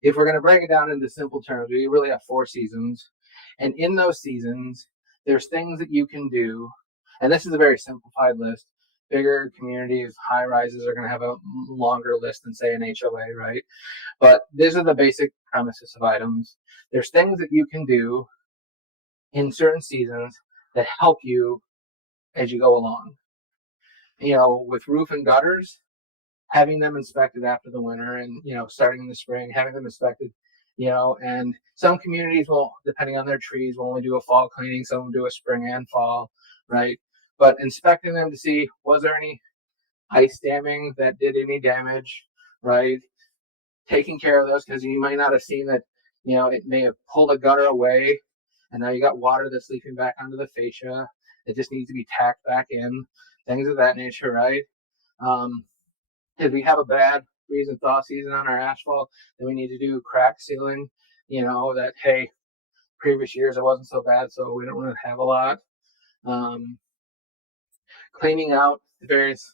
if we're going to break it down into simple terms, we really have 4 seasons. And in those seasons, there's things that you can do. And this is a very simplified list. Bigger communities, high rises are going to have a longer list than, say, an HOA, right? But these are the basic premises of items. There's things that you can do in certain seasons that help you as you go along. With roof and gutters, having them inspected after the winter and, starting in the spring, having them inspected, and some communities will, depending on their trees, will only do a fall cleaning. Some will do a spring and fall, right? But inspecting them to see, was there any ice damming that did any damage, right? Taking care of those, because you might not have seen that, it may have pulled a gutter away and now you got water that's leaking back onto the fascia. It just needs to be tacked back in, things of that nature, right? If we have a bad freeze and thaw season on our asphalt, then we need to do crack sealing, that, hey, previous years it wasn't so bad, so we don't want to have a lot. Cleaning out the various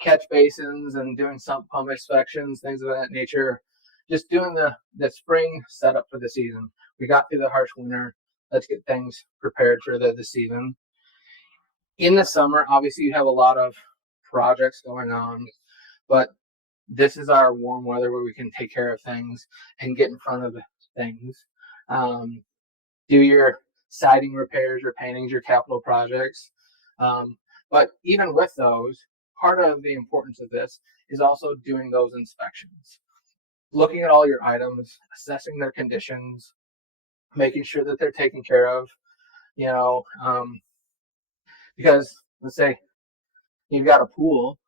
catch basins and doing sump pump inspections, things of that nature. Just doing the spring setup for the season. We got through the harsh winter. Let's get things prepared for the season. In the summer, obviously you have a lot of projects going on, but this is our warm weather where we can take care of things and get in front of things. Do your siding repairs, your paintings, your capital projects. But even with those, part of the importance of this is also doing those inspections. Looking at all your items, assessing their conditions, making sure that they're taken care of, because let's say you've got a pool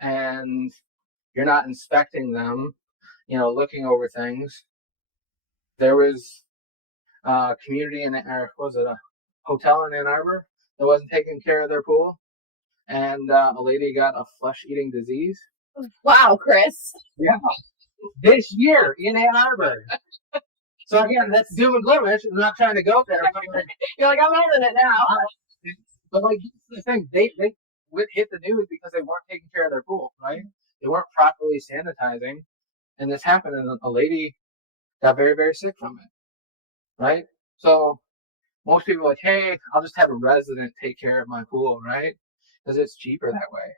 and you're not inspecting them, looking over things. There was a community a hotel in Ann Arbor that wasn't taking care of their pool, and a lady got a flesh-eating disease. Wow, Chris. Yeah, this year in Ann Arbor. So again, that's doom and gloom. I'm not trying to go there. But You're like, I'm owning it now. But the thing, they hit the news because they weren't taking care of their pool, right? They weren't properly sanitizing, and this happened, and a lady got very, very sick from it. right? So most people are like, hey, I'll just have a resident take care of my pool, right? Because it's cheaper that way.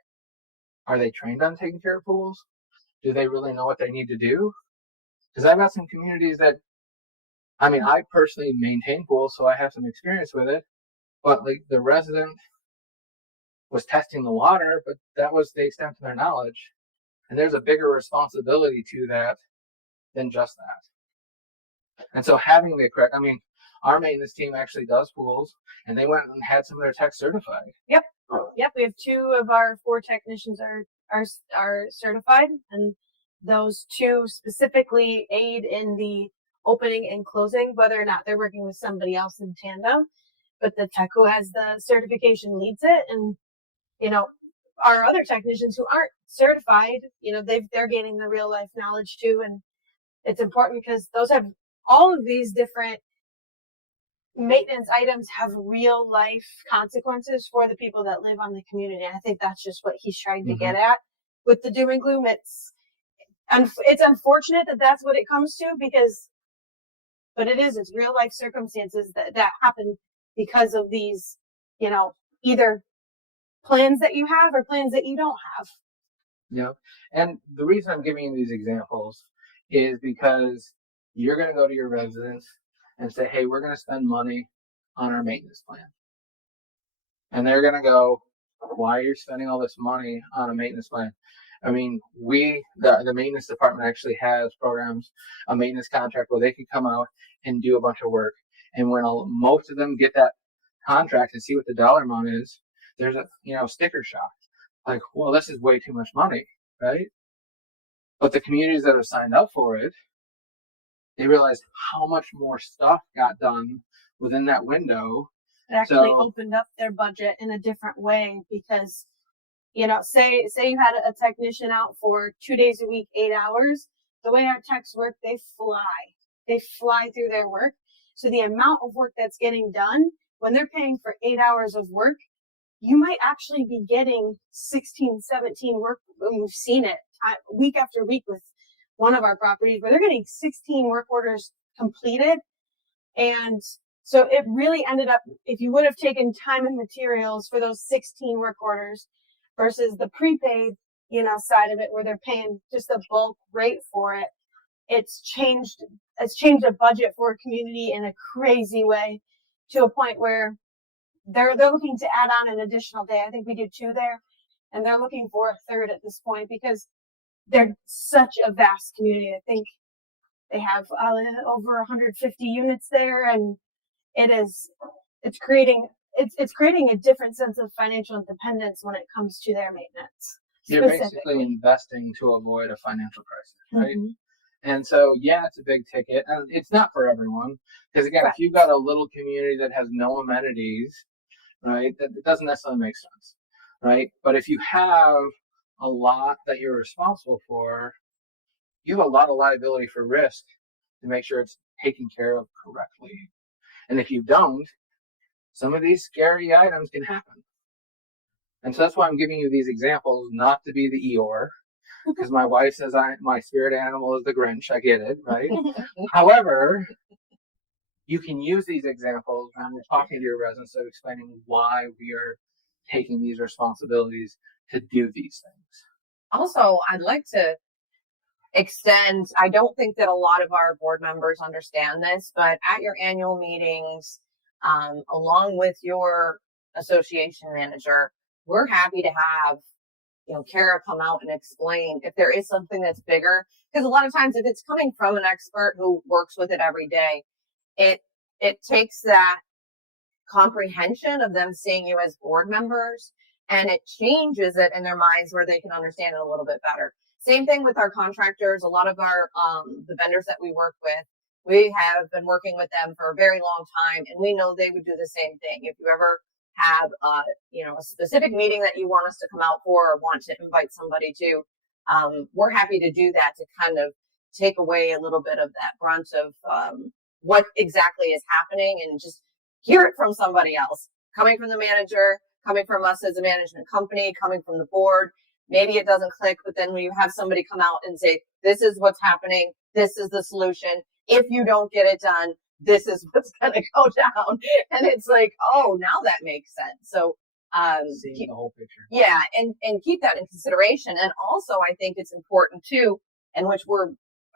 Are they trained on taking care of pools? Do they really know what they need to do? Because I've got some communities that, I mean, I personally maintain pools, so I have some experience with it. But like the resident was testing the water, but that was the extent of their knowledge. And there's a bigger responsibility to that than just that. And so having the correct, I mean, our maintenance team actually does pools, and they went and had some of their techs certified. Yep. We have 2 of our 4 technicians are certified, and those 2 specifically aid in the opening and closing, whether or not they're working with somebody else in tandem. But the tech who has the certification leads it, and our other technicians who aren't certified, they're gaining the real life knowledge too, and it's important because those have all of these different maintenance items have real life consequences for the people that live on the community. And I think that's just what he's trying to get at with the doom and gloom. It's unfortunate that that's what it comes to but it's real life circumstances that happen because of these, either plans that you have or plans that you don't have. Yep. And the reason I'm giving you these examples is because you're going to go to your residents and say, hey, we're going to spend money on our maintenance plan. And they're going to go, why are you spending all this money on a maintenance plan? I mean, the maintenance department actually has programs, a maintenance contract where they can come out and do a bunch of work. And when most of them get that contract and see what the dollar amount is, there's a sticker shock. Like, well, this is way too much money, right? But the communities that have signed up for it, they realize how much more stuff got done within that window. It actually opened up their budget in a different way because, say you had a technician out for 2 days a week, 8 hours. The way our techs work, they fly through their work. So the amount of work that's getting done when they're paying for 8 hours of work, you might actually be getting 16, 17 work. We've seen it week after week with one of our properties where they're getting 16 work orders completed. And so it really ended up, if you would have taken time and materials for those 16 work orders versus the prepaid, side of it where they're paying just a bulk rate for it, it's changed a budget for a community in a crazy way to a point where they're looking to add on an additional day. I think we do 2 there, and they're looking for a third at this point because they're such a vast community. I think they have over 150 units there, and it's creating a different sense of financial independence when it comes to their maintenance. You're basically investing to avoid a financial crisis, right? And so, yeah, it's a big ticket, and it's not for everyone. Because again, if you've got a little community that has no amenities, right, that doesn't necessarily make sense, right? But if you have a lot that you're responsible for, you have a lot of liability for risk to make sure it's taken care of correctly. And if you don't, some of these scary items can happen. And so that's why I'm giving you these examples, not to be the Eeyore, because my wife says my spirit animal is the Grinch. I get it, right? However, you can use these examples when we're talking to your residents of explaining why we are taking these responsibilities to do these things. Also, I'd like to extend, I don't think that a lot of our board members understand this, but at your annual meetings, along with your association manager, we're happy to have, Kara come out and explain if there is something that's bigger. Because a lot of times if it's coming from an expert who works with it every day, it takes that comprehension of them seeing you as board members, and it changes it in their minds where they can understand it a little bit better. Same thing with our contractors. A lot of our the vendors that we work with, we have been working with them for a very long time, and we know they would do the same thing. If you ever have a specific meeting that you want us to come out for or want to invite somebody to, we're happy to do that to kind of take away a little bit of that brunt of what exactly is happening and just hear it from somebody else, coming from the manager, coming from us as a management company, coming from the board. Maybe it doesn't click, but then when you have somebody come out and say, this is what's happening, this is the solution. If you don't get it done, this is what's going to go down. And it's like, oh, now that makes sense. So, Seeing the whole picture. yeah, and keep that in consideration. And also, I think it's important too, and which we're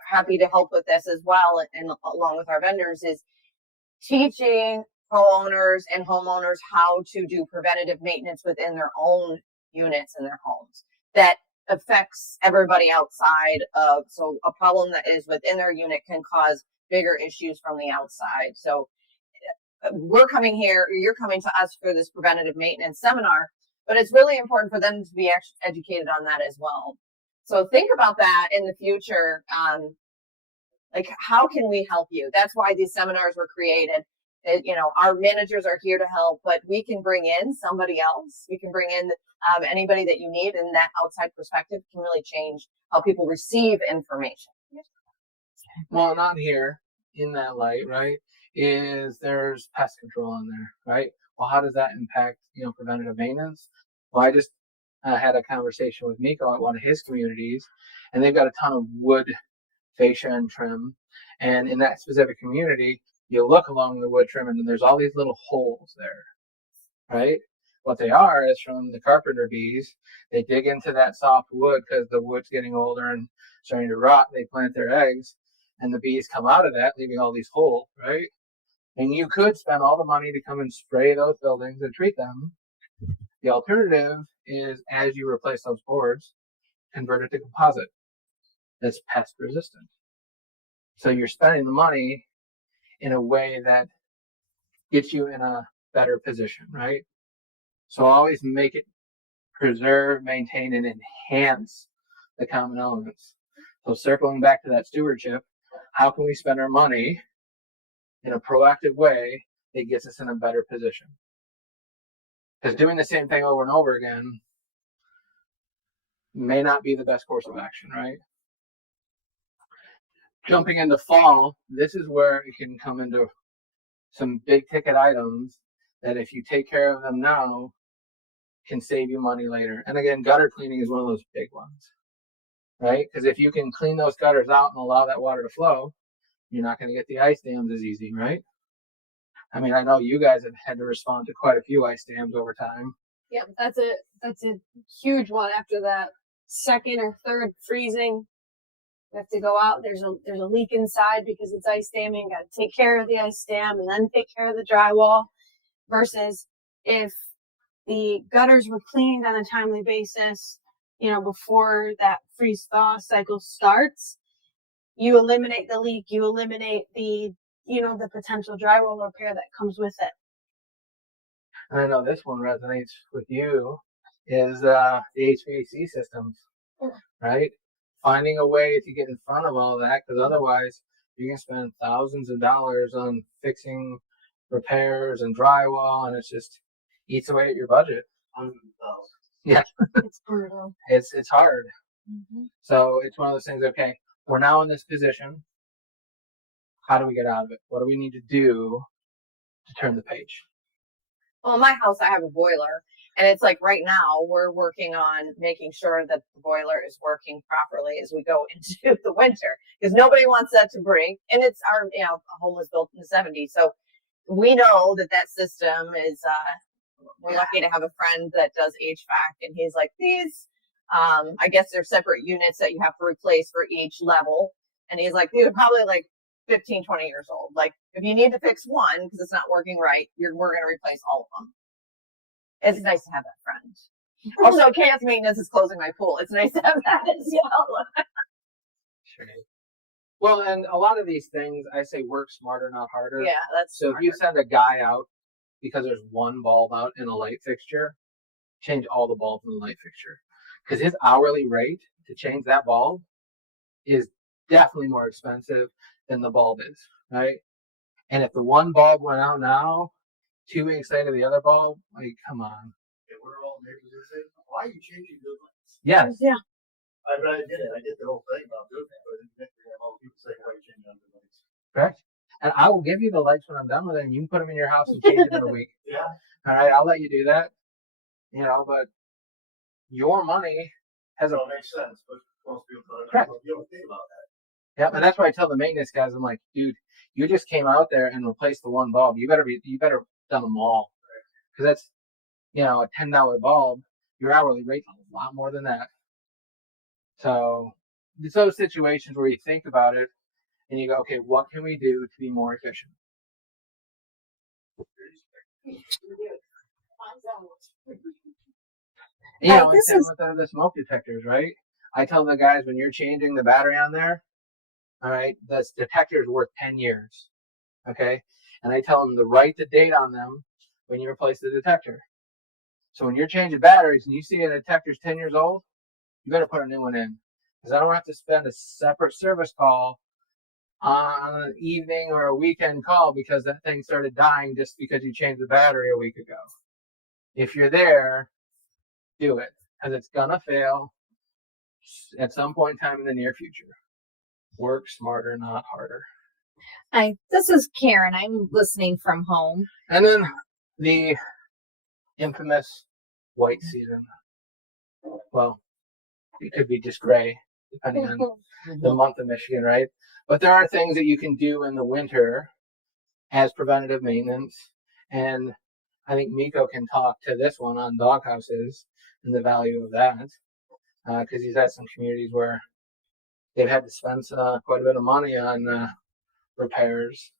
happy to help with this as well, and along with our vendors, is teaching co-owners and homeowners how to do preventative maintenance within their own units in their homes that affects everybody outside of. So a problem that is within their unit can cause bigger issues from the outside. So we're coming here, you're coming to us for this preventative maintenance seminar, but it's really important for them to be educated on that as well. So think about that in the future. Like, how can we help you? That's why these seminars were created. Our managers are here to help, but we can bring in somebody else. We can bring in anybody that you need, and that outside perspective can really change how people receive information. Well, not here in that light, right? Is there's pest control in there, right? Well, how does that impact, preventative maintenance? Well, I just had a conversation with Miko at one of his communities, and they've got a ton of wood fascia and trim. And in that specific community, you look along the wood trim and there's all these little holes there, right? What they are is from the carpenter bees. They dig into that soft wood because the wood's getting older and starting to rot. They plant their eggs, and the bees come out of that, leaving all these holes, right? And you could spend all the money to come and spray those buildings and treat them. The alternative is, as you replace those boards, convert it to composite that's pest resistant. So you're spending the money in a way that gets you in a better position, right? So always make it preserve, maintain, and enhance the common elements. So circling back to that stewardship, how can we spend our money in a proactive way that gets us in a better position? Because doing the same thing over and over again may not be the best course of action, right? Jumping into fall, this is where it can come into some big ticket items that if you take care of them now, can save you money later. And again, gutter cleaning is one of those big ones, right? Because if you can clean those gutters out and allow that water to flow, you're not going to get the ice dams as easy, right? I mean, I know you guys have had to respond to quite a few ice dams over time. Yeah, that's a huge one. After that second or third freezing, we have to go out. There's a leak inside because it's ice damming. Got to take care of the ice dam and then take care of the drywall. Versus if the gutters were cleaned on a timely basis, before that freeze thaw cycle starts, you eliminate the leak. You eliminate the potential drywall repair that comes with it. And I know this one resonates with you, is the HVAC systems, right? Finding a way to get in front of all that, because otherwise you're going to spend thousands of dollars on fixing repairs and drywall, and it just eats away at your budget. Yeah. It's brutal. It's hard. Mm-hmm. So it's one of those things, okay, we're now in this position. How do we get out of it? What do we need to do to turn the page? Well, in my house, I have a boiler, and it's like right now we're working on making sure that the boiler is working properly as we go into the winter, because nobody wants that to break. And it's our, home was built in the 70s. So we know that system is, we're lucky to have a friend that does HVAC, and he's like, these, I guess they're separate units that you have to replace for each level. And he's like, these are probably like 15, 20 years old. Like, if you need to fix one because it's not working right, we're going to replace all of them. It's nice to have that friend. Also, chaos maintenance is closing my pool. It's nice to have that as well. Sure. Well, and a lot of these things, I say work smarter, not harder. Yeah, that's so. smarter. If you send a guy out because there's one bulb out in a light fixture, change all the bulbs in the light fixture. Because his hourly rate to change that bulb is definitely more expensive than the bulb is, right? And if the one bulb went out now, 2 weeks later the other bulb, like, come on. If we're all neighbors, they say, why are you changing the lights? Yes. Yeah. But I did it. I did the whole thing about doing that. But then you have all people saying, why are you changing the lights? Correct. And I will give you the lights when I'm done with it, and you can put them in your house and change them in a week. Yeah. All right, I'll let you do that. But your money has It all makes sense, but most people don't Correct. think about that. Yeah, and that's why I tell the maintenance guys, I'm like, dude, you just came out there and replaced the one bulb. You better done them all, because that's a $10 bulb. Your hourly rate's a lot more than that. So it's those situations where you think about it and you go, okay, what can we do to be more efficient? And same with the smoke detectors, right? I tell the guys, when you're changing the battery on there, all right, this detector is worth 10 years. Okay. And I tell them to write the date on them when you replace the detector. So when you're changing batteries and you see a detector's 10 years old, you better put a new one in. Because I don't have to spend a separate service call on an evening or a weekend call because that thing started dying just because you changed the battery a week ago. If you're there, do it. Because it's going to fail at some point in time in the near future. Work smarter, not harder. Hi, this is Karen. I'm listening from home. And then the infamous white season. Well, it could be just gray, depending on the month of Michigan, right? But there are things that you can do in the winter as preventative maintenance. And I think Miko can talk to this one on doghouses and the value of that. Because he's had some communities where they've had to spend quite a bit of money on repairs.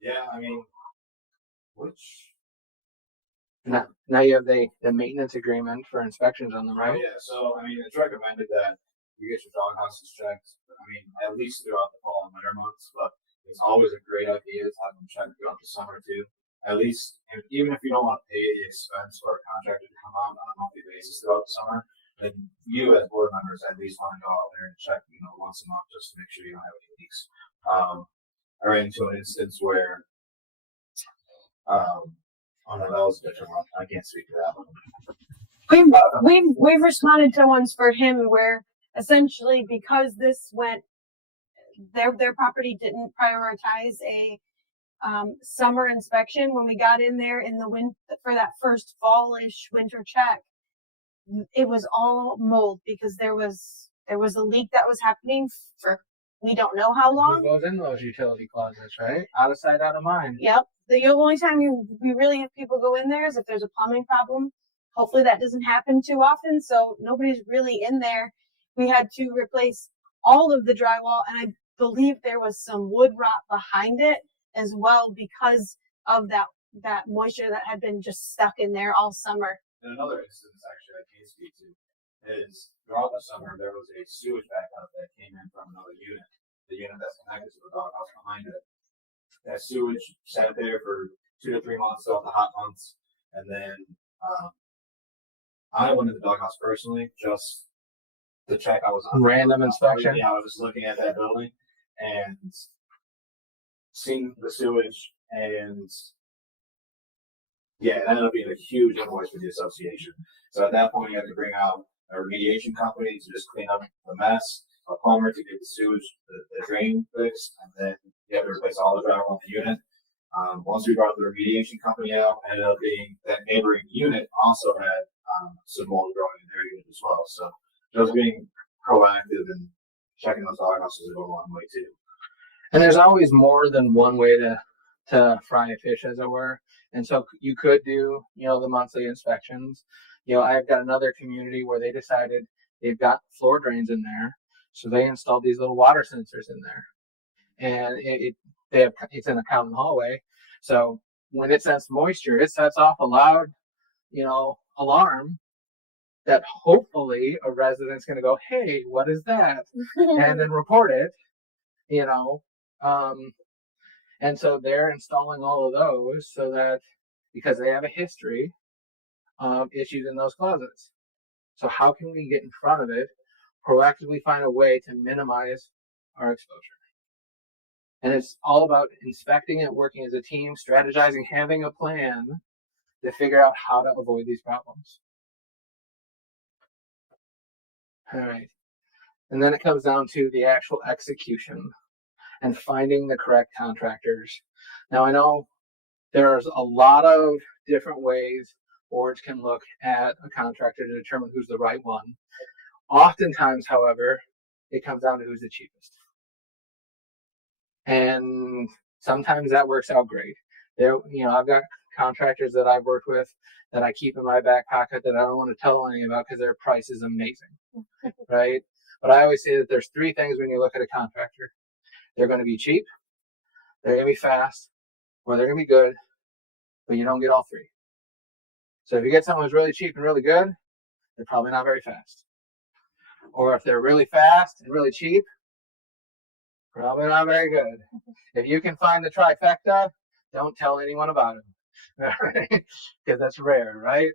Yeah, I mean, Now you have the maintenance agreement for inspections on them, right? yeah, so I mean, it's recommended that you get your dog houses checked. I mean, at least throughout the fall and winter months, but it's always a great idea to have them checked throughout the summer too. At least, even if you don't want to pay the expense for a contractor to come out on a monthly basis throughout the summer, then you as board members at least want to go out there and check, once a month just to make sure you don't have any leaks. I ran into an instance where, oh no, that was a different one. I can't speak to that one. We've responded to ones for him where essentially because this went, their property didn't prioritize a summer inspection. When we got in there in the wind for that first fallish winter check, it was all mold because there was a leak that was happening for we don't know how long. Who goes in those utility closets, right? Out of sight, out of mind. Yep. The only time we really have people go in there is if there's a plumbing problem. Hopefully that doesn't happen too often, so nobody's really in there. We had to replace all of the drywall, and I believe there was some wood rot behind it as well because of that moisture that had been just stuck in there all summer. And another instance, actually, I can speak to is throughout the summer there was a sewage backup that came in from another unit, the unit that's connected to the doghouse behind it. That sewage sat there for 2 to 3 months throughout the hot months, and then I went to the doghouse personally just to check. I was on Random inspection. Yeah, I was just looking at that building and seeing the sewage, and yeah, it ended up being a huge invoice for the association. So at that point, you have to bring out a remediation company to just clean up the mess, a plumber to get the sewage, the drain fixed, and then you have to replace all the drywall in the unit. Once we brought the remediation company out, it ended up being that neighboring unit also had some mold growing in their unit as well. So just being proactive and checking those doghouses go a long way too. And there's always more than one way to fry a fish, as it were. And so you could do, the monthly inspections. I've got another community where they decided they've got floor drains in there. So they installed these little water sensors in there. And it's in a common hallway. So when it senses moisture, it sets off a loud, alarm that hopefully a resident's going to go, hey, what is that? And then report it, and so they're installing all of those so that because they have a history of issues in those closets. So how can we get in front of it, proactively find a way to minimize our exposure? And it's all about inspecting it, working as a team, strategizing, having a plan to figure out how to avoid these problems. All right. And then it comes down to the actual execution and finding the correct contractors. Now, I know there's a lot of different ways boards can look at a contractor to determine who's the right one. Oftentimes, however, it comes down to who's the cheapest. And sometimes that works out great. There, I've got contractors that I've worked with that I keep in my back pocket that I don't want to tell anyone about because their price is amazing, right? But I always say that there's three things when you look at a contractor. They're going to be cheap, they're going to be fast, or they're going to be good, but you don't get all three. So if you get someone who's really cheap and really good, they're probably not very fast. Or if they're really fast and really cheap, probably not very good. If you can find the trifecta, don't tell anyone about it, because that's rare, right?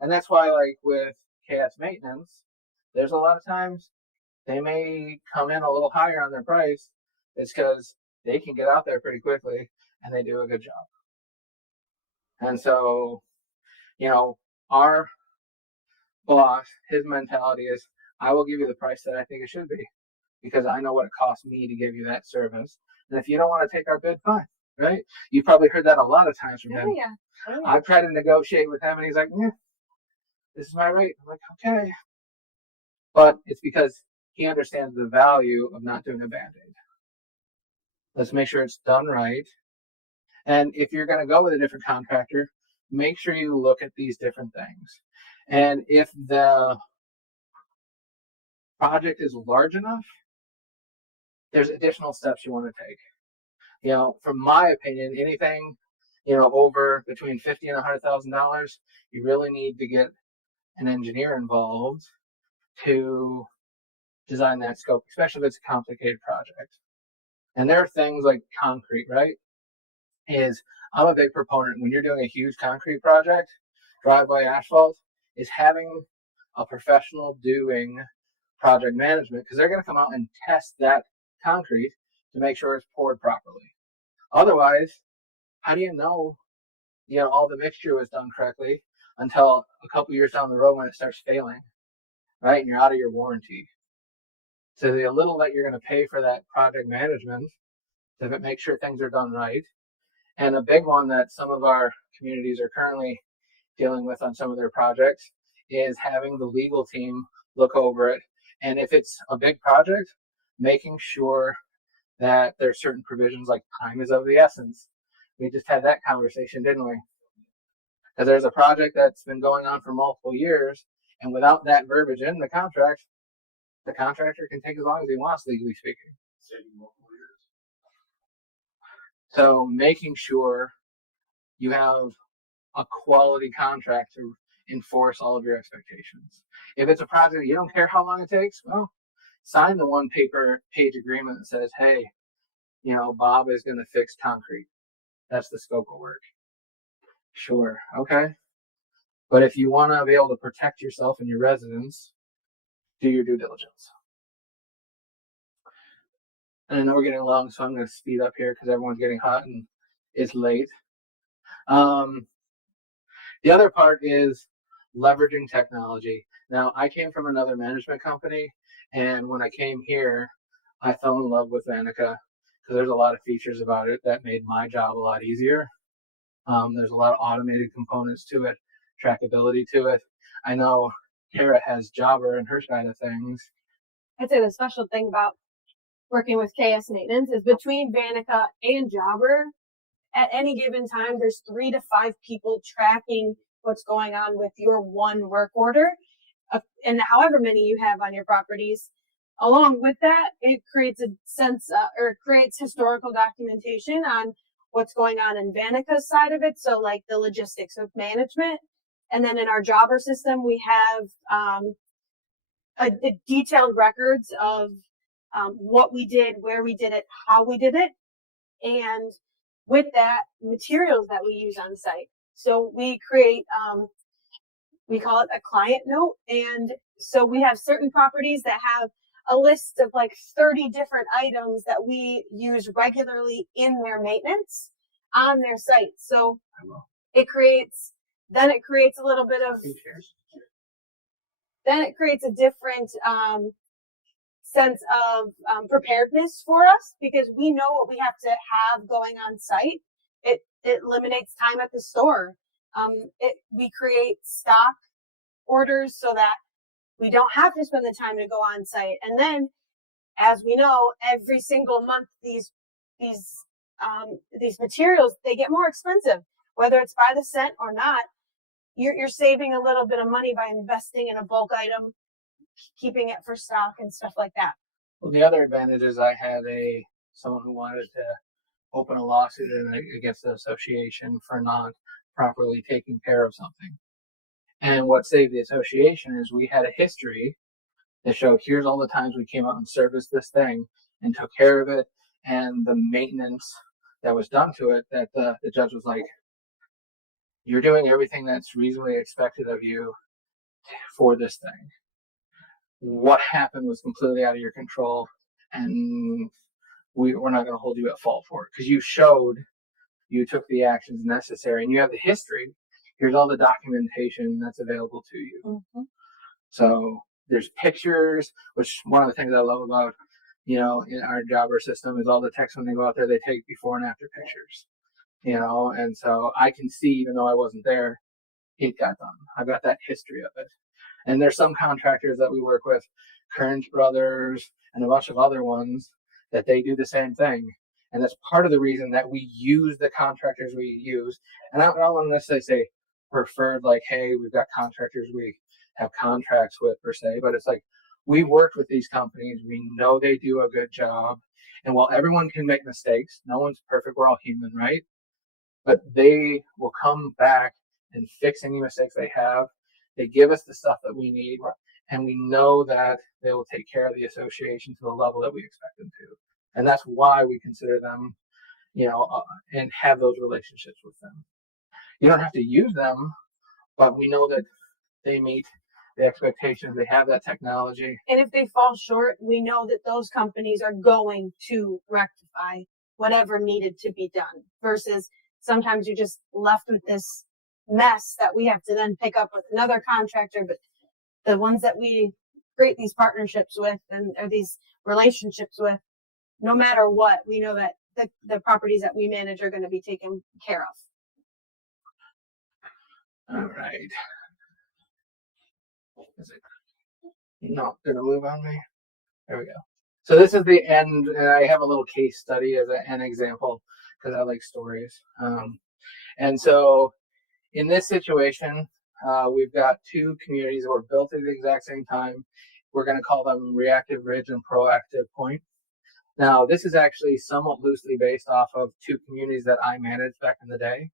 And that's why, like with KS maintenance, there's a lot of times they may come in a little higher on their price. It's because they can get out there pretty quickly and they do a good job. And so, our boss, his mentality is, I will give you the price that I think it should be because I know what it costs me to give you that service. And if you don't want to take our bid, fine, right? You've probably heard that a lot of times from him. Yeah. Oh, yeah. I've tried to negotiate with him and he's like, this is my rate. I'm like, okay. But it's because he understands the value of not doing a Band-Aid. Let's make sure it's done right. And if you're going to go with a different contractor, make sure you look at these different things. And if the project is large enough, there's additional steps you want to take. From my opinion, anything, over between $50,000 and $100,000, you really need to get an engineer involved to design that scope, especially if it's a complicated project. And there are things like concrete, right? I'm a big proponent when you're doing a huge concrete project, driveway asphalt, is having a professional doing project management because they're going to come out and test that concrete to make sure it's poured properly. Otherwise, how do you know, all the mixture was done correctly until a couple years down the road when it starts failing, right? And you're out of your warranty. So the little that you're going to pay for that project management to make sure things are done right. And a big one that some of our communities are currently dealing with on some of their projects is having the legal team look over it. And if it's a big project, making sure that there's certain provisions like time is of the essence. We just had that conversation, didn't we? Because there's a project that's been going on for multiple years, and without that verbiage in the contract, the contractor can take as long as he wants, legally speaking. So making sure you have a quality contract to enforce all of your expectations. If it's a project you don't care how long it takes, well, sign the one page agreement that says, hey, Bob is going to fix concrete. That's the scope of work. Sure, okay. But if you want to be able to protect yourself and your residents, do your due diligence. And I know we're getting along, so I'm going to speed up here because everyone's getting hot and it's late. The other part is leveraging technology. Now, I came from another management company, and when I came here, I fell in love with Vanica because there's a lot of features about it that made my job a lot easier. There's a lot of automated components to it, trackability to it. I know Kara has Jobber in her side of things. I'd say the special thing about working with KS Maintenance is between Vanica and Jobber, at any given time, there's 3 to 5 people tracking what's going on with your one work order, and however many you have on your properties. Along with that, it creates a sense, or it creates historical documentation on what's going on in Vanica's side of it. So like the logistics of management. And then in our Jobber system, we have a detailed records of what we did, where we did it, how we did it, and with that, materials that we use on site. So we create, we call it a client note. And so we have certain properties that have a list of like 30 different items that we use regularly in their maintenance on their site. So it creates a little bit of, then it creates a different sense of preparedness for us because we know what we have to have going on site. It eliminates time at the store. We create stock orders so that we don't have to spend the time to go on site. And then, as we know, every single month these these materials, they get more expensive, whether it's by the cent or not. You're saving a little bit of money by investing in a bulk item, keeping it for stock and stuff like that. Well, the other advantage is I had someone who wanted to open a lawsuit against the association for not properly taking care of something. And what saved the association is we had a history that showed here's all the times we came out and serviced this thing and took care of it, and the maintenance that was done to it, that the judge was like, you're doing everything that's reasonably expected of you for this thing. What happened was completely out of your control, and we're not going to hold you at fault for it because you took the actions necessary and you have the history. Here's all the documentation that's available to you. Mm-hmm. So there's pictures, which one of the things I love about, in our jobber system is all the techs when they go out there, they take before and after pictures, and so I can see, even though I wasn't there, it got done. I've got that history of it. And there's some contractors that we work with, Kearns Brothers and a bunch of other ones, that they do the same thing. And that's part of the reason that we use the contractors we use. And I don't want to necessarily say preferred, like, hey, we've got contractors we have contracts with per se, but it's like we've worked with these companies. We know they do a good job. And while everyone can make mistakes, no one's perfect. We're all human, right? But they will come back and fix any mistakes they have. They give us the stuff that we need, and we know that they will take care of the association to the level that we expect them to. And that's why we consider them, and have those relationships with them. You don't have to use them, but we know that they meet the expectations. They have that technology. And if they fall short, we know that those companies are going to rectify whatever needed to be done, versus sometimes you're just left with this mess that we have to then pick up with another contractor. But the ones that we create these partnerships with or these relationships with, no matter what, we know that the properties that we manage are going to be taken care of. All right. Is it not going to move on me? There we go. So this is the end, and I have a little case study as an example because I like stories. And so in this situation, we've got two communities that were built at the exact same time. We're going to call them Reactive Ridge and Proactive Point. Now, this is actually somewhat loosely based off of two communities that I managed back in the day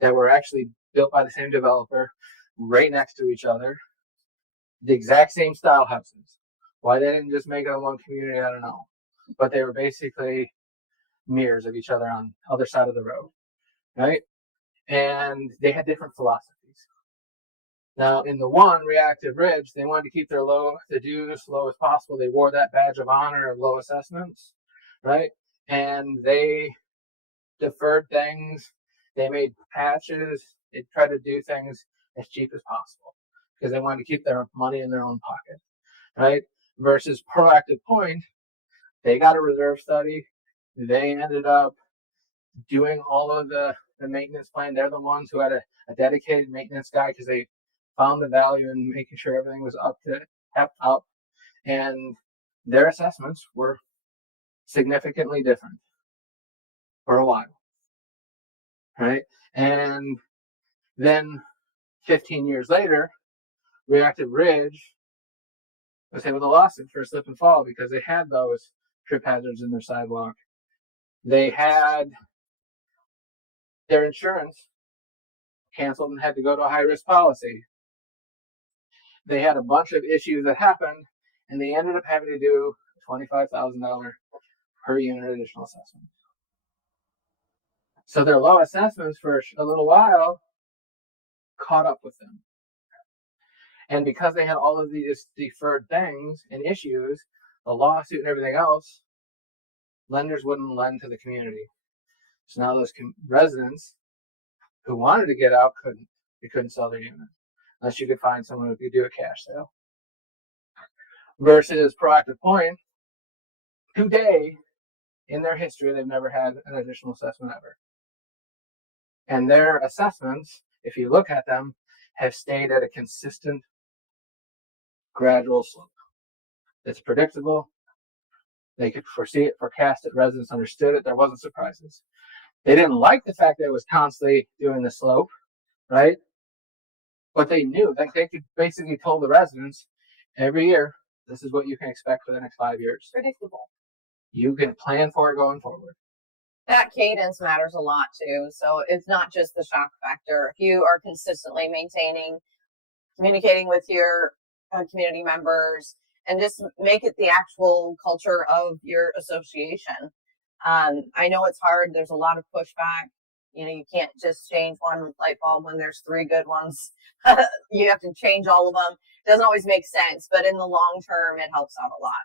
that were actually built by the same developer, right next to each other, the exact same style houses. Why they didn't just make it in one community, I don't know. But they were basically mirrors of each other on the other side of the road, right? And they had different philosophies. Now, in the one, Reactive Ridge, they wanted to keep their dues low as possible. They wore that badge of honor of low assessments, right? And they deferred things. They made patches. They tried to do things as cheap as possible because they wanted to keep their money in their own pocket, right? Versus Proactive Point, they got a reserve study. They ended up doing all of the maintenance plan. They're the ones who had a dedicated maintenance guy because they found the value in making sure everything was kept up, and their assessments were significantly different for a while, right? And then 15 years later, Reactive Ridge was hit with a lawsuit for a slip and fall because they had those trip hazards in their sidewalk. They had their insurance canceled and had to go to a high-risk policy. They had a bunch of issues that happened, and they ended up having to do a $25,000 per unit additional assessment. So their low assessments for a little while caught up with them. And because they had all of these deferred things and issues, the lawsuit and everything else, lenders wouldn't lend to the community. So now those residents who wanted to get out couldn't sell their unit unless you could find someone who could do a cash sale. Versus Proactive Point, today in their history, they've never had an additional assessment ever. And their assessments, if you look at them, have stayed at a consistent, gradual slope. It's predictable. They could foresee it, forecast it, residents understood it, there wasn't surprises. They didn't like the fact that it was constantly doing the slope, right? But they knew that they could basically tell the residents every year, this is what you can expect for the next 5 years. Predictable. You can plan for it going forward. That cadence matters a lot too. So it's not just the shock factor. If you are consistently maintaining, communicating with your community members, and just make it the actual culture of your association. I know it's hard. There's a lot of pushback. You know, you can't just change one light bulb when there's 3 good ones. You have to change all of them. It doesn't always make sense, but in the long term, it helps out a lot.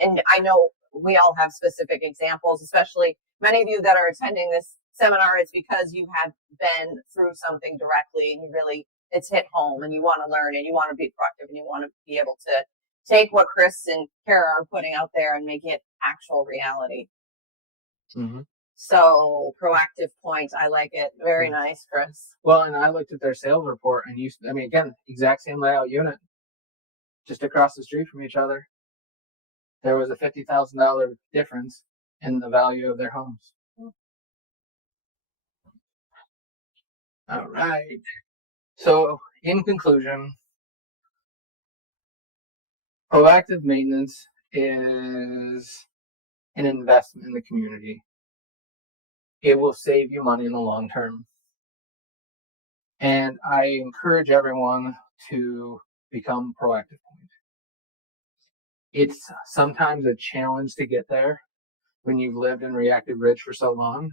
And I know we all have specific examples, especially many of you that are attending this seminar. It's because you have been through something directly, and you really, it's hit home, and you want to learn, and you want to be proactive, and you want to be able to take what Chris and Kara are putting out there and make it actual reality. Mm-hmm. So proactive points. I like it. Very nice, Chris. Well, and I looked at their sales report, and I mean, again, exact same layout unit, just across the street from each other. There was a $50,000 difference in the value of their homes. All right. So, in conclusion, proactive maintenance is an investment in the community. It will save you money in the long term. And I encourage everyone to become proactive. It's sometimes a challenge to get there when you've lived in reactive ridge for so long.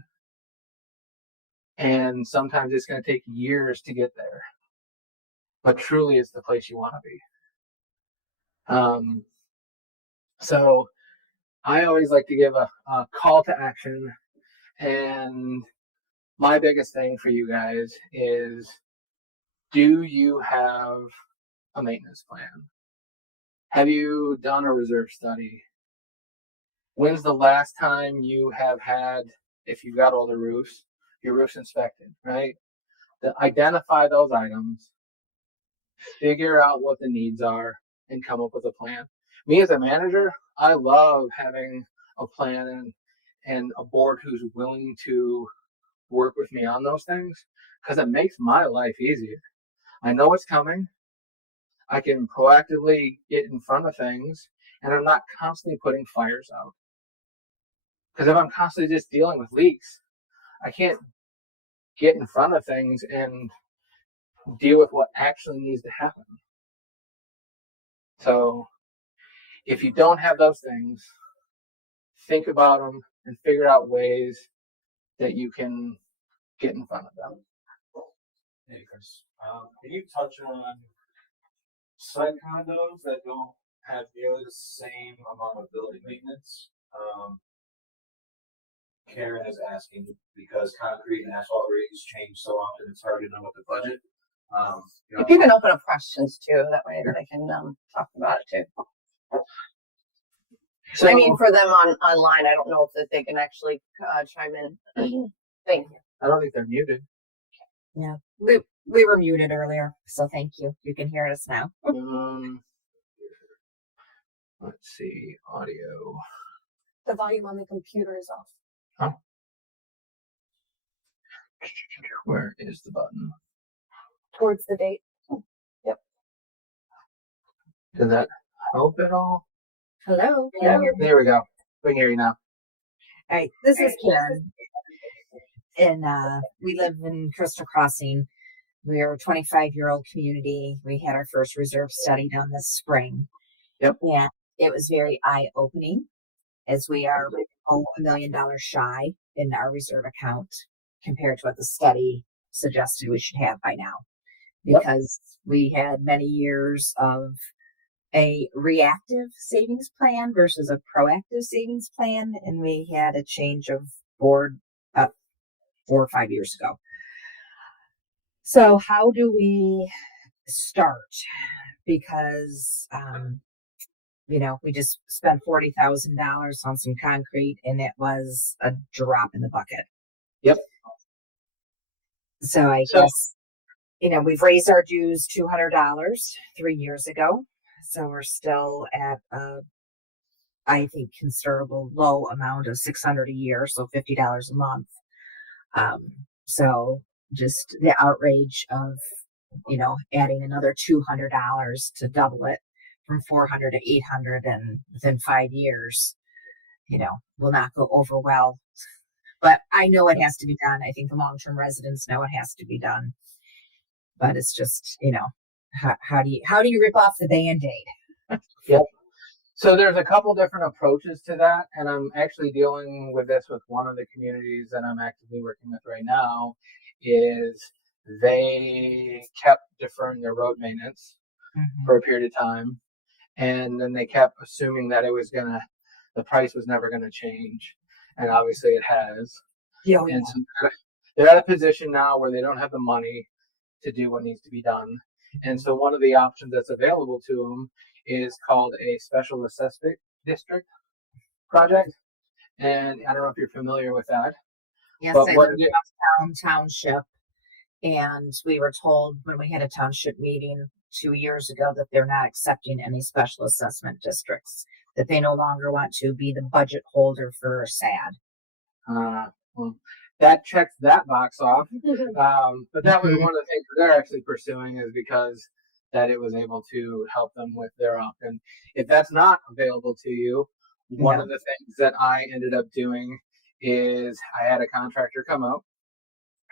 And sometimes it's going to take years to get there. But truly, it's the place you want to be. So I always like to give a call to action. And my biggest thing for you guys is, do you have a maintenance plan? Have you done a reserve study? When's the last time you have had, if you've got older roofs, your roof's inspected, right? Identify those items, figure out what the needs are, and come up with a plan. Me as a manager, I love having a plan and a board who's willing to work with me on those things, because it makes my life easier. I know what's coming. I can proactively get in front of things, and I'm not constantly putting fires out. Because if I'm constantly just dealing with leaks, I can't get in front of things and deal with what actually needs to happen. So if you don't have those things, think about them and figure out ways that you can get in front of them. Hey, Chris, can you touch on site condos that don't have nearly the same amount of building maintenance? Karen is asking because concrete and asphalt rates change so often, it's hard to know what to budget. If you can open up questions too, that way they can talk about it too. So, I mean, for them online, I don't know if that they can actually chime in. Thank you. I don't think they're muted. Yeah, we were muted earlier, so thank you. You can hear us now. Let's see, audio. The volume on the computer is off. Huh? Where is the button? Towards the date. Yep. Did that help at all? Hello. Yeah, there we go. We can hear you now. All right, this is Karen, and we live in Crystal Crossing. We are a 25-year-old community. We had our first reserve study done this spring. Yep. And it was very eye-opening, as we are $1 million shy in our reserve account compared to what the study suggested we should have by now. Because we had many years of a reactive savings plan versus a proactive savings plan, and we had a change of board 4 or 5 years ago. So how do we start? Because we just spent $40,000 on some concrete, and it was a drop in the bucket. Yep. So I guess we've raised our dues $200 3 years ago. So we're still at I think, considerable low amount of $600 a year, so $50 a month. So just the outrage of, adding another $200 to double it from 400 to 800 and within 5 years, will not go over well. But I know it has to be done. I think the long-term residents know it has to be done. But it's just, how do you rip off the Band-Aid? Yep. So there's a couple different approaches to that, and I'm actually dealing with this with one of the communities that I'm actively working with right now. Is they kept deferring their road maintenance for a period of time, and then they kept assuming that the price was never gonna change, and obviously it has. Yeah, And so they're at a position now where they don't have the money to do what needs to be done. And so one of the options that's available to them is called a special assessment district project. And I don't know if you're familiar with that. Yes, But I what live in Uptown Township, and we were told when we had a township meeting 2 years ago that they're not accepting any special assessment districts, that they no longer want to be the budget holder for SAD. Well, that checks that box off. But that was one of the things they're actually pursuing, is because that it was able to help them with their option. If that's not available to you, one of the things that I ended up doing is I had a contractor come out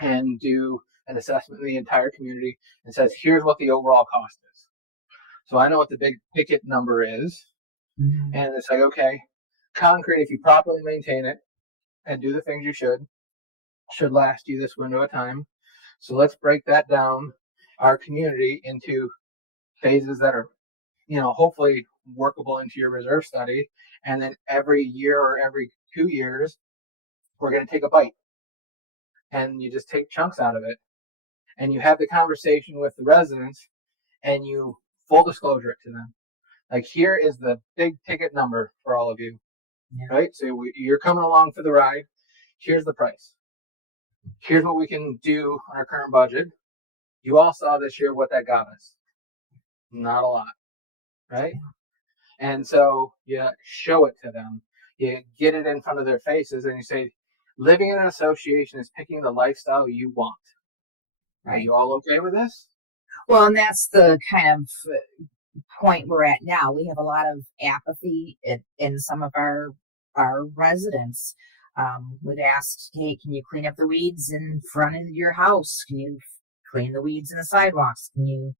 and do an assessment of the entire community and says, here's what the overall cost is. So I know what the big ticket number is. And it's like, okay, concrete, if you properly maintain it and do the things you should last you this window of time. So let's break that down, our community, into phases that are, hopefully workable into your reserve study. And then every year or every 2 years, we're going to take a bite. And you just take chunks out of it. And you have the conversation with the residents, and you full disclosure it to them. Like, here is the big ticket number for all of you, right? So you're coming along for the ride. Here's the price. Here's what we can do on our current budget. You all saw this year what that got us. Not a lot, right? And so you show it to them. You get it in front of their faces, and you say, living in an association is picking the lifestyle you want. Are you all okay with this? Well, and that's the kind of point we're at now. We have a lot of apathy in some of our residents. We've asked, hey, can you clean up the weeds in front of your house? Can you clean the weeds in the sidewalks? Can you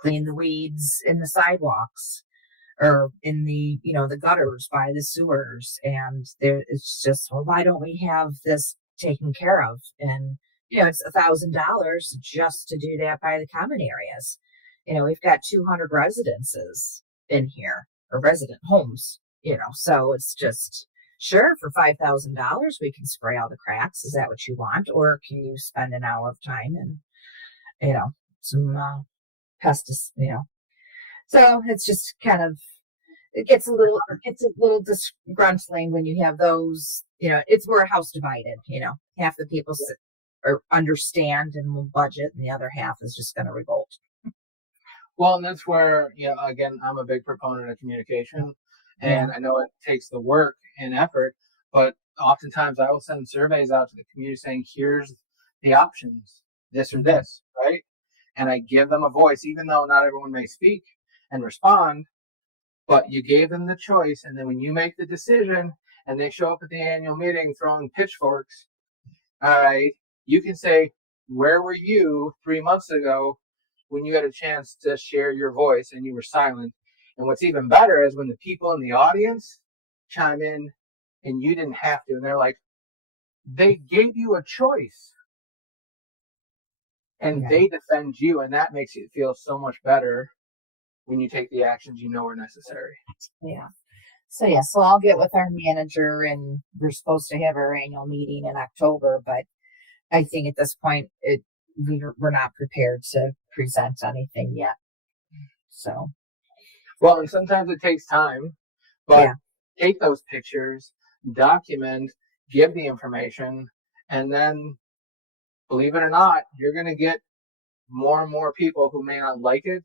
clean the weeds in the sidewalks or in the, the gutters by the sewers? And it's just, well, why don't we have this taken care of? And, it's $1,000 just to do that by the common areas. We've got 200 residences in here, or resident homes, so it's just, sure, for $5,000, we can spray all the cracks. Is that what you want? Or can you spend an hour of time and, some pesticides, So it's just kind of, it gets a little disgruntling when you have those, we're a house divided, half the people or understand and will budget, and the other half is just going to revolt. Well, and that's where, again, I'm a big proponent of communication, and I know it takes the work and effort, but oftentimes I will send surveys out to the community saying, here's the options, this or this, right? And I give them a voice, even though not everyone may speak and respond, but you gave them the choice. And then when you make the decision and they show up at the annual meeting throwing pitchforks, all right, you can say, where were you 3 months ago when you had a chance to share your voice and you were silent? And what's even better is when the people in the audience chime in and you didn't have to. And they're like, they gave you a choice. And they defend you. And that makes it feel so much better when you take the actions you know are necessary. Yeah. So I'll get with our manager, and we're supposed to have our annual meeting in October, but I think at this point, we're not prepared to present anything yet. So. Well, and sometimes it takes time, but take those pictures, document, give the information, and then, believe it or not, you're going to get more and more people who may not like it,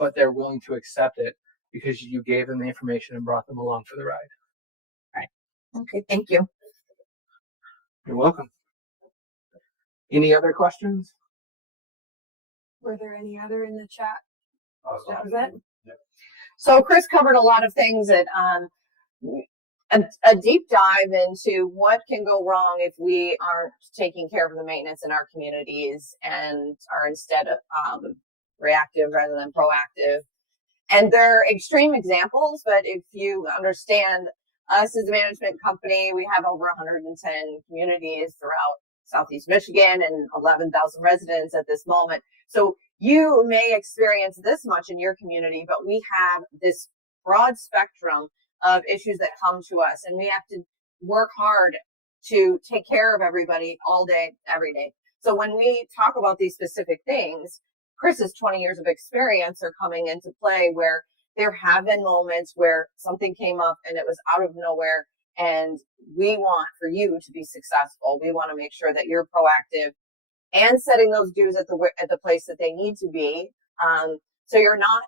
but they're willing to accept it because you gave them the information and brought them along for the ride. Okay, thank you. You're welcome. Any other questions? Were there any other in the chat? Awesome. That was it? So Chris covered a lot of things that, a deep dive into what can go wrong if we aren't taking care of the maintenance in our communities and are instead of, reactive rather than proactive. And they're extreme examples, but if you understand us as a management company, we have over 110 communities throughout Southeast Michigan and 11,000 residents at this moment. So you may experience this much in your community, but we have this broad spectrum of issues that come to us, and we have to work hard to take care of everybody all day, every day. So when we talk about these specific things, Chris's 20 years of experience are coming into play, where there have been moments where something came up and it was out of nowhere, and we want for you to be successful. We want to make sure that you're proactive and setting those dues at the place that they need to be. So you're not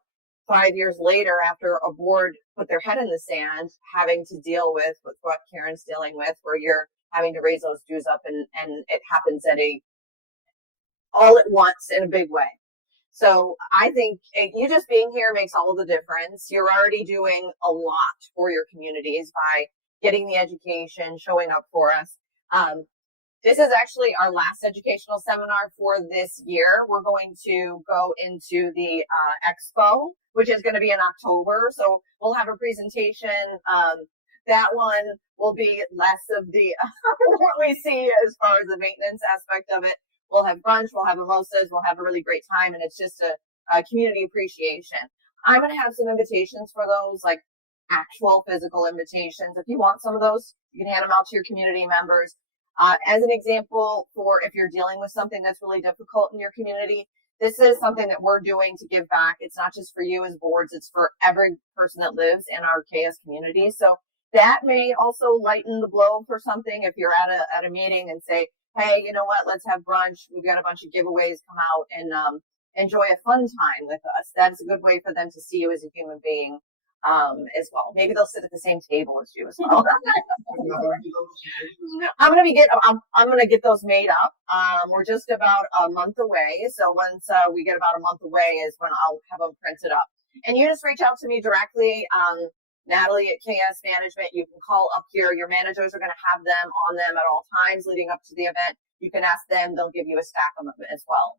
5 years later, after a board put their head in the sand, having to deal with what Karen's dealing with, where you're having to raise those dues up, and it happens all at once in a big way. So I think you just being here makes all the difference. You're already doing a lot for your communities by getting the education, showing up for us. This is actually our last educational seminar for this year. We're going to go into the expo, which is going to be in October. So we'll have a presentation. That one will be less of the what we see as far as the maintenance aspect of it. We'll have brunch, we'll have mimosas, we'll have a really great time, and it's just a community appreciation. I'm going to have some invitations for those, like actual physical invitations. If you want some of those, you can hand them out to your community members. As an example, for if you're dealing with something that's really difficult in your community, this is something that we're doing to give back. It's not just for you as boards, it's for every person that lives in our KS community. So that may also lighten the blow for something if you're at a meeting and say, hey, you know what, let's have brunch. We've got a bunch of giveaways, come out and enjoy a fun time with us. That's a good way for them to see you as a human being as well. Maybe they'll sit at the same table as you as well. I'm gonna get those made up. We're just about a month away. So once we get about a month away is when I'll have them printed up. And you just reach out to me directly. Natalie at KS Management, you can call up here. Your managers are going to have them on them at all times leading up to the event. You can ask them, they'll give you a stack of them as well.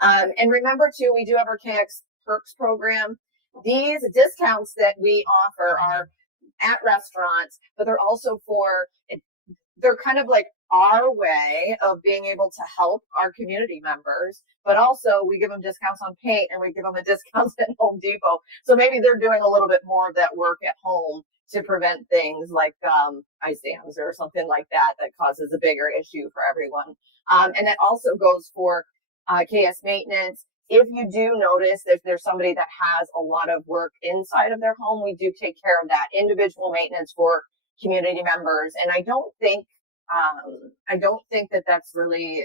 And remember too, we do have our KX Perks program. These discounts that we offer are at restaurants, but they're also they're kind of like our way of being able to help our community members, but also we give them discounts on paint and we give them a discount at Home Depot. So maybe they're doing a little bit more of that work at home to prevent things like ice dams or something like that causes a bigger issue for everyone. And that also goes for KS maintenance. If you do notice if there's somebody that has a lot of work inside of their home, we do take care of that individual maintenance for community members. And I don't think that that's really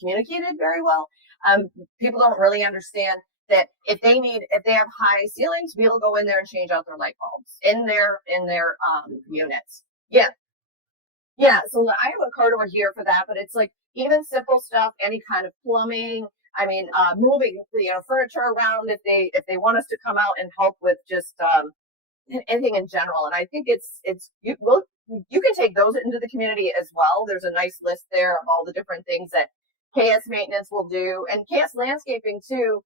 communicated very well. People don't really understand that if they have high ceilings, we'll go in there and change out their light bulbs in their units. Yeah. So I have a card over here for that, but it's like even simple stuff, any kind of plumbing. I mean, moving furniture around if they want us to come out and help with just anything in general. And I think you can take those into the community as well. There's a nice list there of all the different things that KS Maintenance will do, and KS Landscaping too.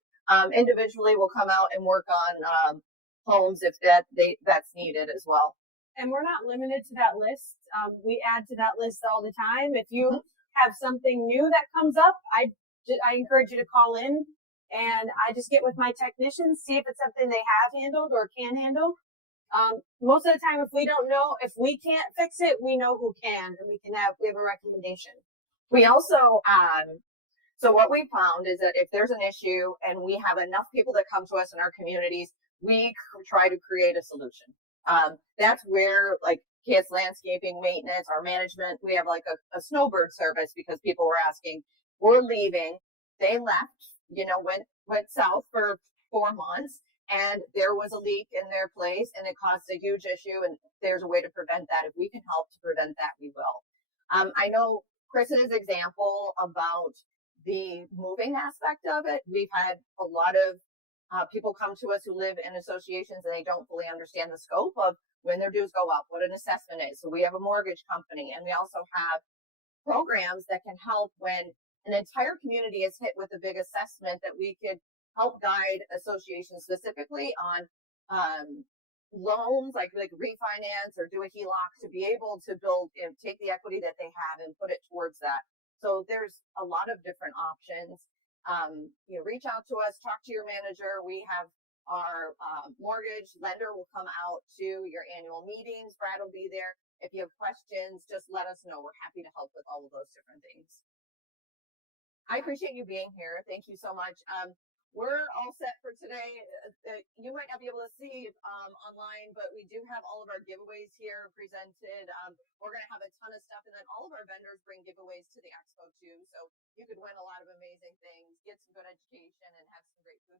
Individually will come out and work on homes if that's needed as well. And we're not limited to that list. We add to that list all the time. If you have something new that comes up, I encourage you to call in, and I just get with my technicians, see if it's something they have handled or can handle. Most of the time, if we can't fix it, we know who can, and we have a recommendation. We also, so what we found is that if there's an issue and we have enough people that come to us in our communities, we try to create a solution. That's where like KS Landscaping, maintenance, our management, we have like a snowbird service because people were asking, we're leaving. They left, went south for 4 months. and there was a leak in their place and it caused a huge issue, and there's a way to prevent that. If we can help to prevent that, we will. I know Chris's example about the moving aspect of it. We've had a lot of people come to us who live in associations and they don't fully understand the scope of when their dues go up, what an assessment is. So we have a mortgage company, and we also have programs that can help when an entire community is hit with a big assessment, that we could help guide associations specifically on loans, like refinance or do a HELOC, to be able to build and take the equity that they have and put it towards that. So there's a lot of different options. Reach out to us, talk to your manager. We have our mortgage lender will come out to your annual meetings. Brad will be there. If you have questions, just let us know. We're happy to help with all of those different things. I appreciate you being here. Thank you so much. We're all set for today. You might not be able to see online, but we do have all of our giveaways here presented. We're going to have a ton of stuff, and then all of our vendors bring giveaways to the expo too. So you could win a lot of amazing things, get some good education, and have some great food.